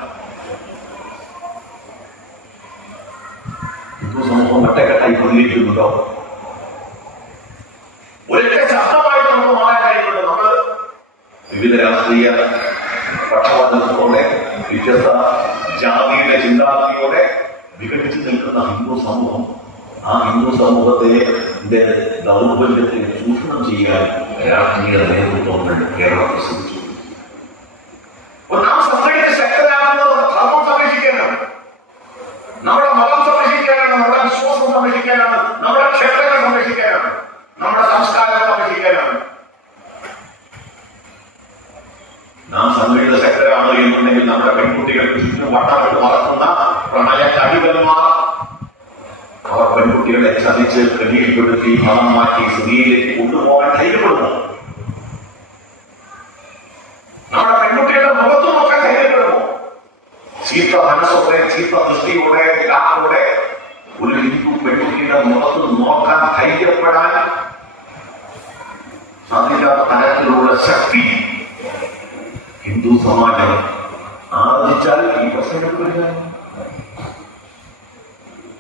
ഹിന്ദു സമൂഹം ഒറ്റക്കെട്ടായി പ്രതികരിക്കുന്നുണ്ടോ? ഒരൊറ്റ ശബ്ദമായി നമുക്ക് മാറാൻ കഴിയുന്നുണ്ട്. നമ്മൾ വിവിധ രാഷ്ട്രീയ പക്ഷപാതത്തോടെ വ്യത്യസ്ത ജാതിയുടെ ചിന്താഗതിയോടെ വിഘടിച്ചു നിൽക്കുന്ന ഹിന്ദു സമൂഹം, ആ ഹിന്ദു സമൂഹത്തെ ദൗർബല്യത്തെ ചൂഷണം ചെയ്യാൻ രാഷ്ട്രീയ നേതൃത്വങ്ങൾ കേരളത്തിൽ ശ്രമിച്ചു. നാം സംഘടിച്ച് ശക്തരാകുന്നത് ധർമ്മം സംരക്ഷിക്കാനാണ്, നമ്മുടെ മതം സംരക്ഷിക്കാനാണ്, നമ്മുടെ വിശ്വാസം സംരക്ഷിക്കാനാണ്, നമ്മുടെ ക്ഷേത്രങ്ങൾ സംരക്ഷിക്കാനാണ്, നമ്മുടെ സംസ്കാരം സംരക്ഷിക്കാനാണ്. നാം സംഘടിത ശക്തരാണ് എന്നുണ്ടെങ്കിൽ നമ്മുടെ പെൺകുട്ടികൾക്ക് ചുറ്റും വട്ടമിട്ട് വളർത്തുന്ന പ്രണയ കടികന്മാർ അവർ പെൺകുട്ടികളെ ചതിച്ച് ക്രമീപ്പെടുത്തി മതം മാറ്റി സ്ത്രീയിലേക്ക് കൊണ്ടുപോകാൻ ധൈര്യപ്പെടുന്നു. നമ്മുടെ പെൺകുട്ടികളുടെ മുഖത്ത് നോക്കാൻ ധൈര്യപ്പെടുന്നു. ചീത്ത മനസ്സോടെ, ചീത്ത ദൃഷ്ടിയോടെ, ലാഭോടെ ഒരു ഹിന്ദു പെൺകുട്ടിയുടെ മുഖത്ത് നോക്കാൻ ധൈര്യപ്പെടാൻ സാധിക്കാത്ത തരത്തിലുള്ള ശക്തി ഹിന്ദു സമാജം ആർജിച്ചാൽ ഈ പ്രശ്നങ്ങൾ വരിക.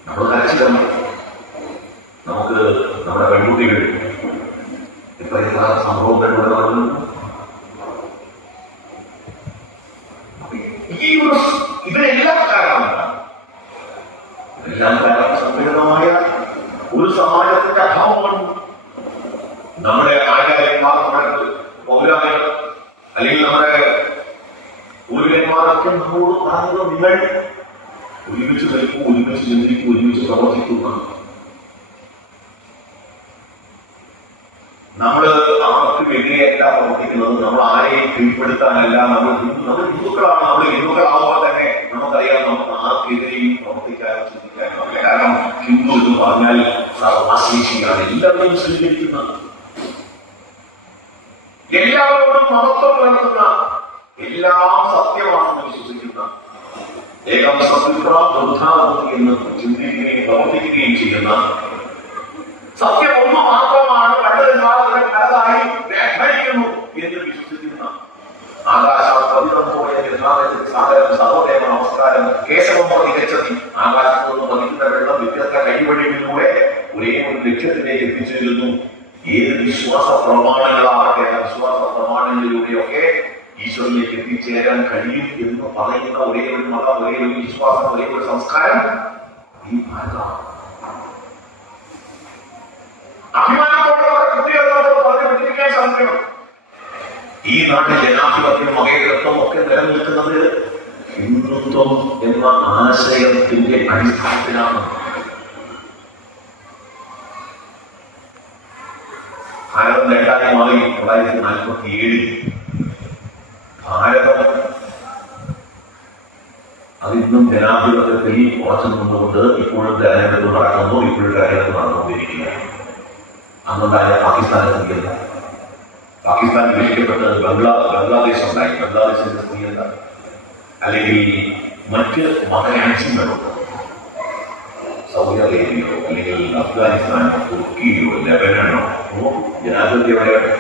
നമ്മൾ കരച്ചിലും നമുക്ക് നമ്മുടെ പെൺകുട്ടികൾ ഇപ്പൊ എല്ലാ സംഭവങ്ങളിലൂടെ നടന്നു. ഇതിനെല്ലാം കാരണമാണ്, എല്ലാം കാരണം സമ്പന്നമായ ഒരു സമാജത്തിന്റെ അഭാവമാണ്. നമ്മുടെ ആചാര്യന്മാർ, നമ്മുടെ പൗരാണികർ അല്ലെങ്കിൽ നമ്മുടെ പൂർവികന്മാരൊക്കെ നമ്മോട് പറഞ്ഞത് നിങ്ങൾ ഒരുമിച്ച് നിൽക്കൂ, ഒരുമിച്ച് ചിന്തിക്കൂ, ഒരുമിച്ച് പ്രവർത്തിക്കുക. നമ്മൾ ആർക്കും എതിരെയല്ല പ്രവർത്തിക്കുന്നത്, നമ്മൾ ആരെയും കീഴ്പ്പെടുത്താനല്ല. നമ്മൾ ഹിന്ദുക്കളാണ്. നമ്മൾ ഹിന്ദുക്കളാവുമ്പോൾ തന്നെ നമുക്കറിയാം നമുക്ക് ആർക്കെതിരെയും പ്രവർത്തിക്കാനോ ചിന്തിക്കാനോ അല്ല. കാരണം ഹിന്ദു എന്ന് പറഞ്ഞാൽ സർവശേഷിയാണ്, എല്ലാവരെയും സ്വീകരിക്കുന്നത്, എല്ലാവരോടും മഹത്വം പുലർത്തുന്ന, എല്ലാം സത്യമാണെന്ന് വിശ്വസിക്കുന്ന, ഏകം സത്യുക്തി എന്ന് ചിന്തിക്കുകയും പ്രവർത്തിക്കുകയും ചെയ്യുന്ന, സത്യം ഒന്ന് മാത്രമാണ് പണ്ഡിതന്മാർ പലതായി വ്യാഖ്യാനിക്കുന്നു എന്ന് വിശ്വസിക്കുന്ന, ആകാശത്തോടെ സാഗരം സർവദേവ നമസ്കാരം കേശവം പ്രതികച്ചതി, ആകാശത്തു നിന്ന് പതിക്കുന്ന വെള്ളം വ്യത്യസ്ത കൈവഴികളിലൂടെ ഒരേ ഒരു ലക്ഷ്യത്തിലേക്ക് എത്തിച്ചേരുന്നു. ഏത് വിശ്വാസ പ്രമാണങ്ങളാകട്ടെ, വിശ്വാസ പ്രമാണങ്ങളിലൂടെയൊക്കെ ഈശ്വരനിലേക്ക് എത്തിച്ചേരാൻ കഴിയും എന്ന് പറയുന്ന ഒരേ ഒരു മതം, ഒരേ ഒരു വിശ്വാസം, ഒരേ ഒരു സംസ്കാരം ഈ ഭാരതമാണ്. അഭിമാനത്തോടെ കുട്ടികളോട് പറഞ്ഞുകൊണ്ടിരിക്കാൻ സാധിക്കണം. ഈ നാട്ടിൽ ജനാധിപത്യം, മതേതരത്വം ഒക്കെ നിലനിൽക്കുന്നത് ഹിന്ദുത്വം എന്ന ആശയത്തിന്റെ അടിസ്ഥാനത്തിലാണ്. ഭാരതം നേട്ടായി മാറി 1947 ഭാരതം അതിന്നും ജനാധിപത്യത്തിൽ ഉറച്ചു നിന്നുകൊണ്ട് ഇപ്പോഴും തെരഞ്ഞെടുപ്പ് നടക്കുന്നു, ഇപ്പോഴും തെരഞ്ഞെടുപ്പ് നടന്നുകൊണ്ടിരിക്കുകയാണ്. അന്നുണ്ടായ പാകിസ്ഥാനെ സ്ഥിതിയല്ല. പാകിസ്ഥാൻ വിഭജിക്കപ്പെട്ട് ബംഗ്ലാദേശ് ഉണ്ടായി. ബംഗ്ലാദേശിന്റെ സ്ഥിതിയല്ല. അല്ലെങ്കിൽ മറ്റ് മതരാജ്യങ്ങളുണ്ട്, സൗദി അറേബ്യയോ അല്ലെങ്കിൽ അഫ്ഗാനിസ്ഥാനോ തുർക്കിയോ ലെബനനോ, ജനാധിപത്യം എവിടെയാണ്?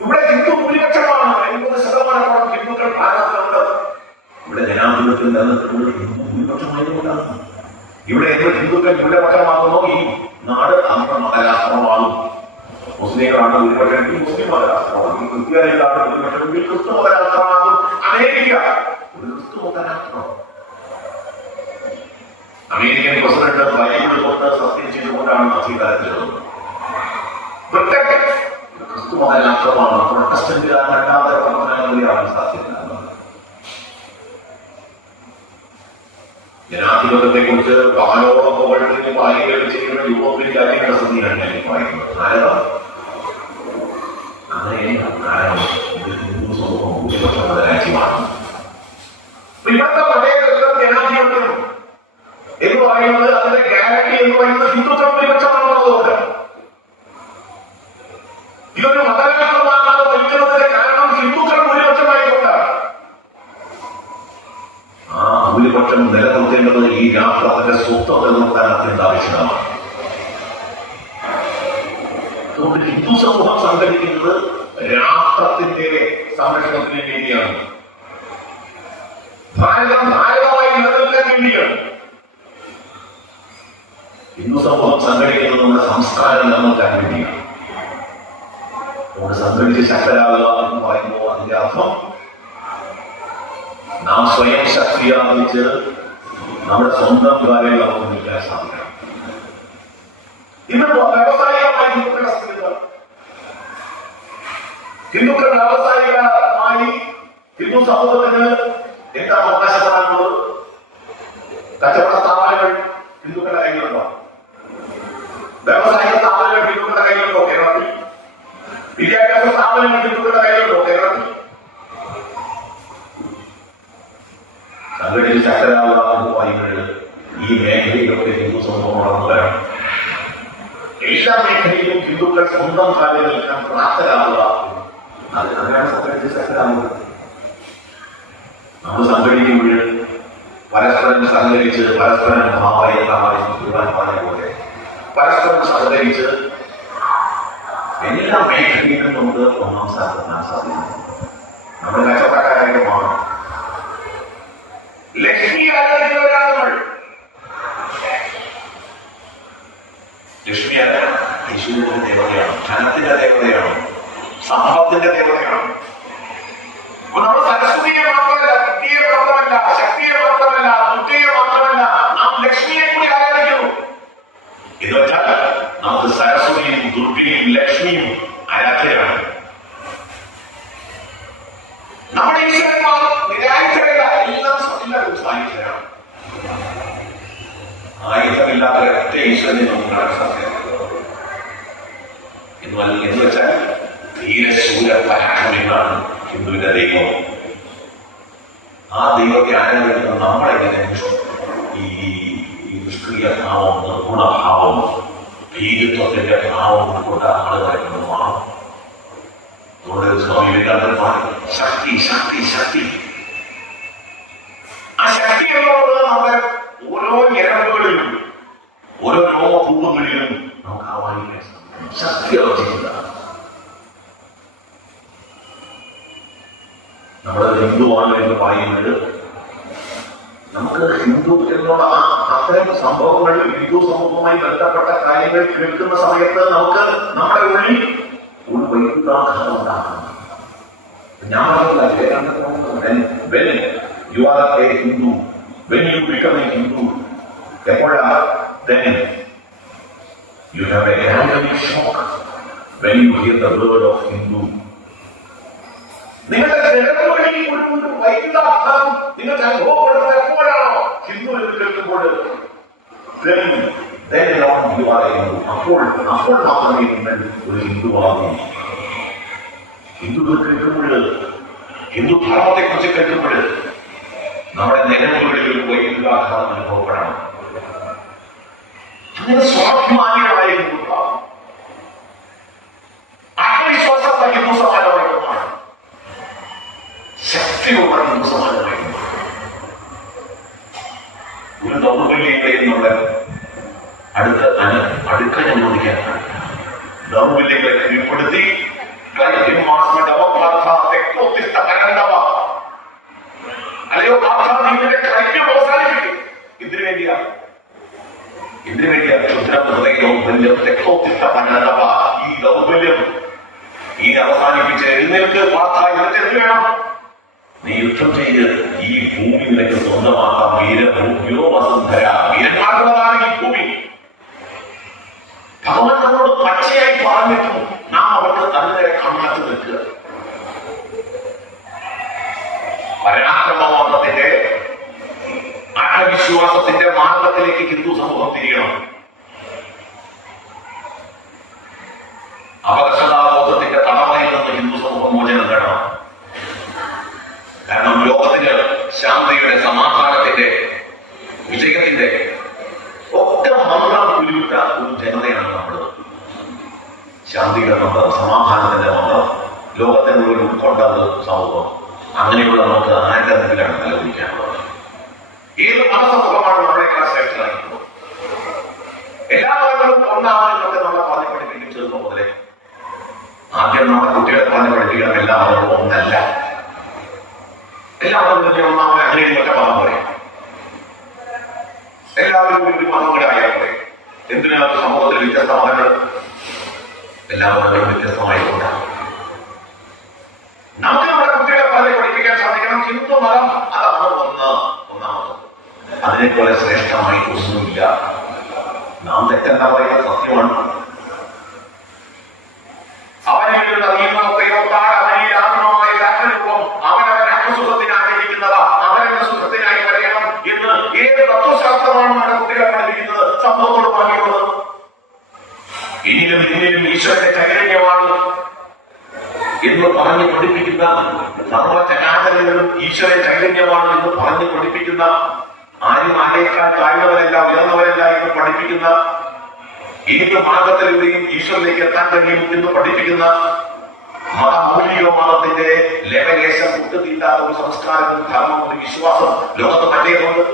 ഇവിടെ ഹിന്ദു ഭൂരിപക്ഷമാണ്. 50% ഹിന്ദുക്കൾ ഭാരതത്തിലുണ്ട്. ഇവിടെ ജനാധിപത്യം നിലനിൽക്കുന്നത് ഹിന്ദു ഭൂരിപക്ഷമായതുകൊണ്ടാണ്. ഇവിടെ ഹിന്ദുക്കൾ ഭൂരിപക്ഷമാകുന്നു, ഈ നാട് അന്ന് മതരാഷ്ട്രമാകും. മുസ്ലിങ്ങളാണ് ഭൂരിപക്ഷമെങ്കിൽ മുസ്ലിം മതരാഷ്ട്രമാകും, ക്രിസ്ത്യാനികളാണ് ഭൂരിപക്ഷമെങ്കിൽ ക്രിസ്തു മതരാഷ്ട്രമാകും. അമേരിക്ക ഒരു ക്രിസ്തു മതരാഷ്ട്രമാണ്. അമേരിക്കൻ പ്രസിഡന്റ് ബൈബിൾ കൊണ്ട് സത്യം ചെയ്തുകൊണ്ടാണ് അധികാരത്തിലുള്ളത്. ബ്രിട്ടൻ ക്രിസ്തു മതരാഷ്ട്രമാണ്. പ്രൊട്ടസ്റ്റന്റുകാരനല്ലാതെ പ്രവർത്തനങ്ങളിലാണ് സാധ്യത. ജനാധിപത്യത്തെ കുറിച്ച് വാനോളം പുകഴ്ത്തി പാലികൾ ചെയ്യുന്ന യൂറോപ്യൻ രാജ്യങ്ങളുടെ സ്ഥിതിയാണ് ഞാൻ പറയുന്നത്. ഭാരതം അങ്ങനെയല്ല. ഭാരതം ഹിന്ദു സമൂഹം ഭൂരിപക്ഷമുള്ള രാജ്യമാണ്. ഇന്നത്തെ മതേതരത്വം, ജനാധിപത്യം എന്ന് പറയുന്നത്, അതിന്റെ ഗ്യാരണ്ടി എന്ന് പറയുന്നത് ഹിന്ദുത്വം ഭൂരിപക്ഷമാണെന്നുള്ളത്. ഇതൊരു മതരാഷ്ട്രമാകാതെ വലിക്കുന്നതിന്റെ കാരണം ഹിന്ദുക്കൾ ഭൂരിപക്ഷമായിക്കൊണ്ടാണ്. ആ ഭൂരിപക്ഷം നിലനിർത്തേണ്ടത് ഈ രാഷ്ട്രത്തിന്റെ സ്വത്വം നിലനിർത്താൻ അത്യന്താവശ്യമാണ്. അതുകൊണ്ട് ഹിന്ദു സമൂഹം സംഘടിക്കുന്നത് രാഷ്ട്രത്തിന്റെ സംരക്ഷണത്തിന് വേണ്ടിയാണ്. ഭാരതം ഭാരതമായി നിലനിൽക്കാൻ വേണ്ടിയാണ്. ഹിന്ദു സമൂഹം സംഘടിക്കുന്നത് നമ്മുടെ സംസ്കാരം നിലനിർത്താൻ വേണ്ടിയാണ്. അതുകൊണ്ട് സംഘടിച്ച് ശക്തരാകുക എന്ന് പറയുമ്പോൾ അതിന്റെ അർത്ഥം നാം സ്വയം ശക്തിയാർജിച്ച് നമ്മുടെ സ്വന്തം കാര്യങ്ങൾ നമുക്ക് നിൽക്കാൻ സാധിക്കണം. ഇന്ന് വ്യാവസായികമായി ഹിന്ദുക്കളുടെ സ്ഥിതി, ഹിന്ദുക്കൾ വ്യാവസായികമായി ഹിന്ദു സമൂഹത്തിന് എന്താണ് അവകാശപ്പെടാനുള്ളത്? കച്ചവട സ്ഥാപനങ്ങൾ ഹിന്ദുക്കളുടെ കയ്യിലുണ്ടോ? വ്യവസായിക സ്ഥാപനങ്ങൾ ഹിന്ദുക്കളുടെ കയ്യിലുണ്ടോ കേരളത്തിൽ? വിദ്യാഭ്യാസ സ്ഥാപനങ്ങൾ ഹിന്ദുക്കളുടെ കയ്യിലുണ്ടോ കേരളത്തിൽ? സംഘടിച്ച് ശക്തരാകുക എന്ന് പറയുന്നത് ഈ മേഖലയിലൊക്കെ ഹിന്ദു സമൂഹം വളർന്നു വരണം. എല്ലാ മേഖലയിലും ഹിന്ദുക്കൾ സ്വന്തം കാര്യം നിൽക്കാൻ പ്രാപ്തരാകുക. അതിനാണ് സംഘടിച്ച് ശക്തരാകുന്നത്. നമ്മൾ സംഘടിക്കുമ്പോൾ പരസ്പരം സഹകരിച്ച് പരസ്പരം മഹാവൈദ്യമായി പറഞ്ഞ പോലെ ആശ്രയിച്ച് എല്ലാ മേഖലയിലും നമുക്ക് ഒന്നാം സ്ഥാനത്തെത്താൻ സാധിക്കും. നമ്മുടെ കച്ചവടക്കാരായിട്ട് മാറും. ലക്ഷ്മി ആരാധിക്കുന്നവരാണ് നമ്മൾ. ലക്ഷ്മി ആരാ? യേശുവിന്റെ ദേവതയാണ്, ധനത്തിന്റെ ദേവതയാണ്, സമ്പത്തിന്റെ ദേവതയാണ്. നമ്മൾ സരസ്വതിയെ മാത്രമല്ല, ബുദ്ധിയെ മാത്രമല്ല, ശക്തിയെ മാത്രമല്ല, ബുദ്ധിയെ മാത്രമല്ല, നാം ലക്ഷ്മിയെ കൂടി ആരാധിക്കുന്നു. എന്ന് വെച്ചാൽ നമുക്ക് സരസ്വതിയും ദുർഗയും ലക്ഷ്മിയും ആരാധ്യരാണ്. നമ്മുടെ ഈശ്വരന്മാർ നിരായുധരല്ല, എല്ലാവരും സായുധരാണ്. ആയുധമില്ലാത്ത ഒറ്റ ഈശ്വരനെ നമുക്ക് കാണാൻ സാധ്യത. എന്ന് വെച്ചാൽ ധീരശൂര പരാക്രമികളാണ് ഹിന്ദുവിന്റെ ദൈവം. ആ ദൈവത്തെ ആരാധിക്കുന്ന നമ്മളെങ്ങനെ ഈ നിഷ്ക്രിയ ഭാവം, നിർഗുണഭാവം, ഭീരുത്വത്തിന്റെ ഭാവം കൊണ്ട് ആളുകളെ മാറും. അതുകൊണ്ട് സ്വാമി വിവേകാനന്ദൻ പറഞ്ഞു, ശക്തി ശക്തി ശക്തി. ആ ശക്തി എന്നുള്ളത് നമ്മുടെ ഓരോ ഞരമ്പുകളിലും ഓരോ രോമഭൂമങ്ങളിലും നമുക്ക് ആവാഹിക്കാൻ സാധിക്കും. ശക്തി ആവശ്യമില്ല. നമ്മൾ ഹിന്ദുവാണ് എന്ന് പറയുന്നത് നമുക്ക് ഹിന്ദു എന്നുള്ള അത്തരം സംഭവങ്ങൾ, ഹിന്ദു സമൂഹവുമായി ബന്ധപ്പെട്ട കാര്യങ്ങൾ കേൾക്കുന്ന സമയത്ത് നമുക്ക് നമ്മുടെ ഉള്ളിൽ ഒരു വൈദ്യുതാഘാതം ഉണ്ടാകും. ഞാൻ you are A Hindu, when you become A Hindu, എപ്പോഴാണ് then you have a dynamic shock when you hear the word of Hindu. നിങ്ങളുടെ ജനങ്ങളിൽ ഒരു വൈദ്യുതാഘാതം നിങ്ങൾക്ക് അനുഭവപ്പെടുന്നത് എപ്പോഴാണോ? ഹിന്ദു എന്ന് കേൾക്കുമ്പോൾ. അപ്പോൾ മാത്രമേ നിങ്ങൾ ഒരു ഹിന്ദുവാകും. ഹിന്ദുക്കൾ കേൾക്കുമ്പോൾ, ഹിന്ദു ധർമ്മത്തെ കുറിച്ച് കേൾക്കുമ്പോൾ നമ്മുടെ നിലവുകളിൽ ഒരു വൈദ്യുതാഘാതം അനുഭവപ്പെടണം. അങ്ങനെ സ്വാഭിമാനികളായ ഹിന്ദുക്കളാണ്. ആത്മവിശ്വാസമുള്ള ഹിന്ദു സമാജമായിട്ടുമാണ്, ശക്തിയുള്ള ഹിന്ദു സമാജമായിരുന്നു. ഒരു ദൗർബല്യങ്ങളെ അടുക്കാൻ അനുവദിക്കാൻ ദൗർബല്യങ്ങളെ കീഴ്പ്പെടുത്തി അല്ലയോ നിങ്ങളുടെ ക്രൈം അവസാനിപ്പിക്കും. ഇതിനു വേണ്ടിയാ ഈ ദൗർബല്യം ഈ അവസാനിപ്പിച്ച് എഴുന്നേൽക്ക് പാർത്ത. എന്നിട്ട് എന്ത് വേണം? നീ യുദ്ധം ചെയ്ത് ഈ ഭൂമി നിനക്ക് സ്വന്തമാക്കാം. വീരഭൂമിയോ വസുന്ധര, വീരന്മാർക്കുള്ളതാണ് ഈ ഭൂമി. ഭഗവാൻ നമ്മളോട് പച്ചയായി പറഞ്ഞിട്ടും നാം അവർക്ക് തന്നെ കണ്ണാച്ചു നിൽക്കുക. പരാക്രമവാദത്തിന്റെ ആത്മവിശ്വാസത്തിന്റെ മാർഗത്തിലേക്ക് ഹിന്ദു സമൂഹം തിരിയണം. അപകർഷതാബോധത്തിന്റെ തടവയിൽ നിന്ന് ഹിന്ദു സമൂഹം മോചനം നേടണം. കാരണം ലോകത്തിന് ശാന്തിയുടെ, സമാധാനത്തിന്റെ, വിജയത്തിന്റെ ഒക്കെ മന്ത്രം ഉരുവിട്ട ഒരു ജനതയാണ് നമ്മൾ. ശാന്തിയുടെ മന്ത്രം, സമാധാനത്തിന്റെ മന്ത്രം ലോകത്തിന് ഒരു ഉൾക്കൊണ്ടത് സമൂഹം. അങ്ങനെയുള്ള നമുക്ക് ആരുടെ മുമ്പിലാണ് നിലവിളിക്കാനുള്ളത്? ഏത് മതസമൂഹമാണ് നമ്മളെക്കാൾ ശ്രേഷ്ഠരായിട്ടുള്ളത്? എല്ലാ മതങ്ങളും ഒന്നാണെന്നൊക്കെ നമ്മളെ പറഞ്ഞ് പഠിപ്പിക്കും. ചെറുപ്പം മുതലേ ആദ്യം നമ്മുടെ കുട്ടികളെ പറഞ്ഞ് പഠിപ്പിക്കണം, എല്ലാ മതങ്ങളും ഒന്നല്ല. എല്ലാ മതങ്ങളും ഒന്നാമത് അങ്ങനെ ഒറ്റ മതം പറയും. എല്ലാവരും ഒരു മതം കൂടെ ആയാൽ പറയും. എന്തിനാണ് സമൂഹത്തിൽ വ്യത്യസ്ത മതങ്ങൾ? എല്ലാ മതങ്ങളും വ്യത്യസ്തമായിക്കൊണ്ടാണ്. നമുക്ക് നമ്മുടെ കുട്ടികളെ പറഞ്ഞ് പഠിപ്പിക്കാൻ സാധിക്കണം. ഹിന്ദു മതം അതാണ് ഒന്നാമത്. അതിനെപ്പോലെ ശ്രേഷ്ഠമായി ഒന്നുമില്ല. നാം തെറ്റെന്ത പറയുന്നത് സത്യമാണ്. അവനിലുള്ള നിയമത്തെയോ അവനിൽ ആത്മമായ രാജ്യരൂപം അവനവൻ ആത്മസുഖത്തിന് ആഗ്രഹിക്കുന്നവ അവനവന്റെ സുഖത്തിനായി വരയണം എന്ന് ഏത് തത്വശാസ്ത്രമാണ് നമ്മുടെ കുട്ടികളെ പഠിപ്പിക്കുന്നത്? സംഭവത്തോട് പറഞ്ഞിട്ടുള്ളത് ഇനിയും ഇന്നിലും ഈശ്വരന്റെ ചൈതന്യമാണ് എന്ന് പറഞ്ഞ് പഠിപ്പിക്കുന്ന, സർവചരാചരങ്ങളും ഈശ്വര ചൈതന്യമാണ് എന്ന് പറഞ്ഞ് പഠിപ്പിക്കുന്ന, ആരും ആരേക്കാൾ താഴ്ന്നവരല്ല ഉയർന്നവരല്ല എന്ന് പഠിപ്പിക്കുന്ന, ഏത് മാർഗത്തിലൂടെയും ഈശ്വരനിലേക്ക് എത്താൻ കഴിയും എന്ന് പഠിപ്പിക്കുന്ന മതമൂല്യോ മതത്തിന്റെ ലേവലേശം കൂട്ടുതീണ്ടാത്ത ഒരു സംസ്കാരം, ധർമ്മം, ഒരു വിശ്വാസം ലോകത്ത് മറ്റേതുണ്ട്.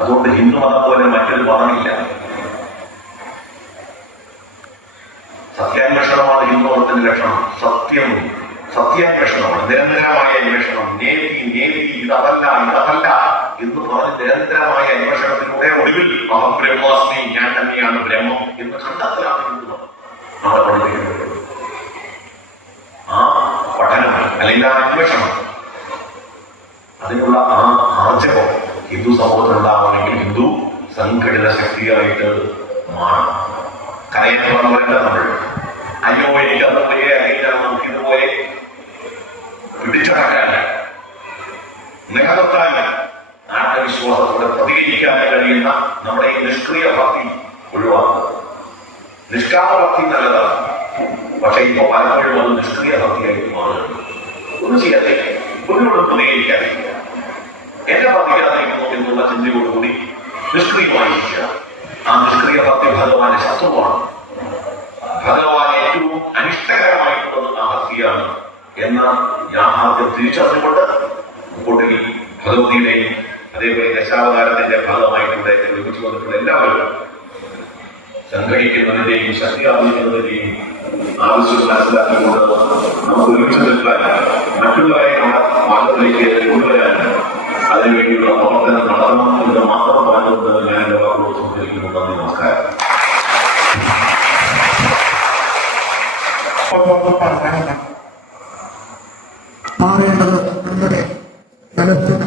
അതുകൊണ്ട് ഹിന്ദു മതം പോലെ മറ്റൊരു മതമില്ല. ലക്ഷണം സത്യാന്വേഷണമാണ്, നിരന്തരമായ അന്വേഷണം. നേതി ഇതല്ല എന്ന് പറഞ്ഞ് നിരന്തരമായ അന്വേഷണത്തിലൂടെ ഒടുവിൽ അഹം ബ്രഹ്മാസ്മി, ഞാൻ തന്നെയാണ് ബ്രഹ്മം എന്ന് കണ്ടെത്തലാണ് നമ്മളെ പഠിപ്പിക്കുന്നത്. ആ പഠനം അല്ലെങ്കിൽ ആ അന്വേഷണം, അതിനുള്ള ആ ആർജവം ഹിന്ദു സമൂഹത്തിൽ ഉണ്ടാവണമെങ്കിൽ ഹിന്ദു സംഘടിത ശക്തിയായിട്ട് മാറണം. കരയാൻ പറഞ്ഞവരല്ല നമ്മൾ. അയ്യോ എനിക്ക് അതുപോലെ അല്ലെങ്കിൽ നമുക്ക് ഇതുപോലെ പിടിച്ചടക്കാന്, നിലനിർത്താന്, ആത്മവിശ്വാസത്തോടെ പ്രതികരിക്കാൻ കഴിയുന്ന നമ്മുടെ ഈ നിഷ്ക്രിയ ഭക്തി ഒഴിവാക്കുക. നിഷ്കാമ ഭക്തി നല്ലതാണ്, പക്ഷെ ഇപ്പൊ പലപ്പോഴും അത് നിഷ്ക്രിയ ഭക്തിയായിട്ട് മാറുകയാണ്. ഒന്നും ചെയ്യാതെ ഒന്നിനോട് പ്രതികരിക്കാതിരിക്കുക, എന്നെ ബാധിക്കാതിരിക്കുന്നു എന്നുള്ള ചിന്തയോടുകൂടി നിഷ്ക്രിയമായിരിക്കുക. ആ നിഷ്ക്രിയ ഭക്തി ഭഗവാന്റെ ശത്രുവാണ്. ഭഗവാൻ ഏറ്റവും അനിഷ്ടകരമായിട്ടുള്ളത് ആ ഭക്തിയാണ് എന്ന യാഥാർത്ഥ്യം തിരിച്ചറിഞ്ഞുകൊണ്ട് മുമ്പോട്ടിൽ ഭഗവതിയുടെയും അതേപോലെ ദശാവതാരത്തിന്റെ ഭാഗമായിട്ടുണ്ട് ഒരുമിച്ച് വന്നിട്ടുള്ള എല്ലാവരും സംഘടിക്കുന്നതിന്റെയും ശക്തി ആർജിക്കുന്നതിന്റെയും ആവശ്യം മനസ്സിലാക്കിക്കൊണ്ട് നമുക്ക് ഒരുമിച്ച് നിൽക്കാൻ, മറ്റുള്ളവരെ നമ്മുടെ മാർഗത്തിലേക്ക് കൊണ്ടുവരാൻ അതിനുവേണ്ടിയുള്ള പ്രവർത്തനം നടത്തണം എന്ന് മാത്രം പറഞ്ഞുകൊണ്ട് ഞാൻ എന്റെ വാക്കുകളോട് സംസാരിക്കുന്നു. നന്ദി, നമസ്കാരം. മാറേണ്ടത്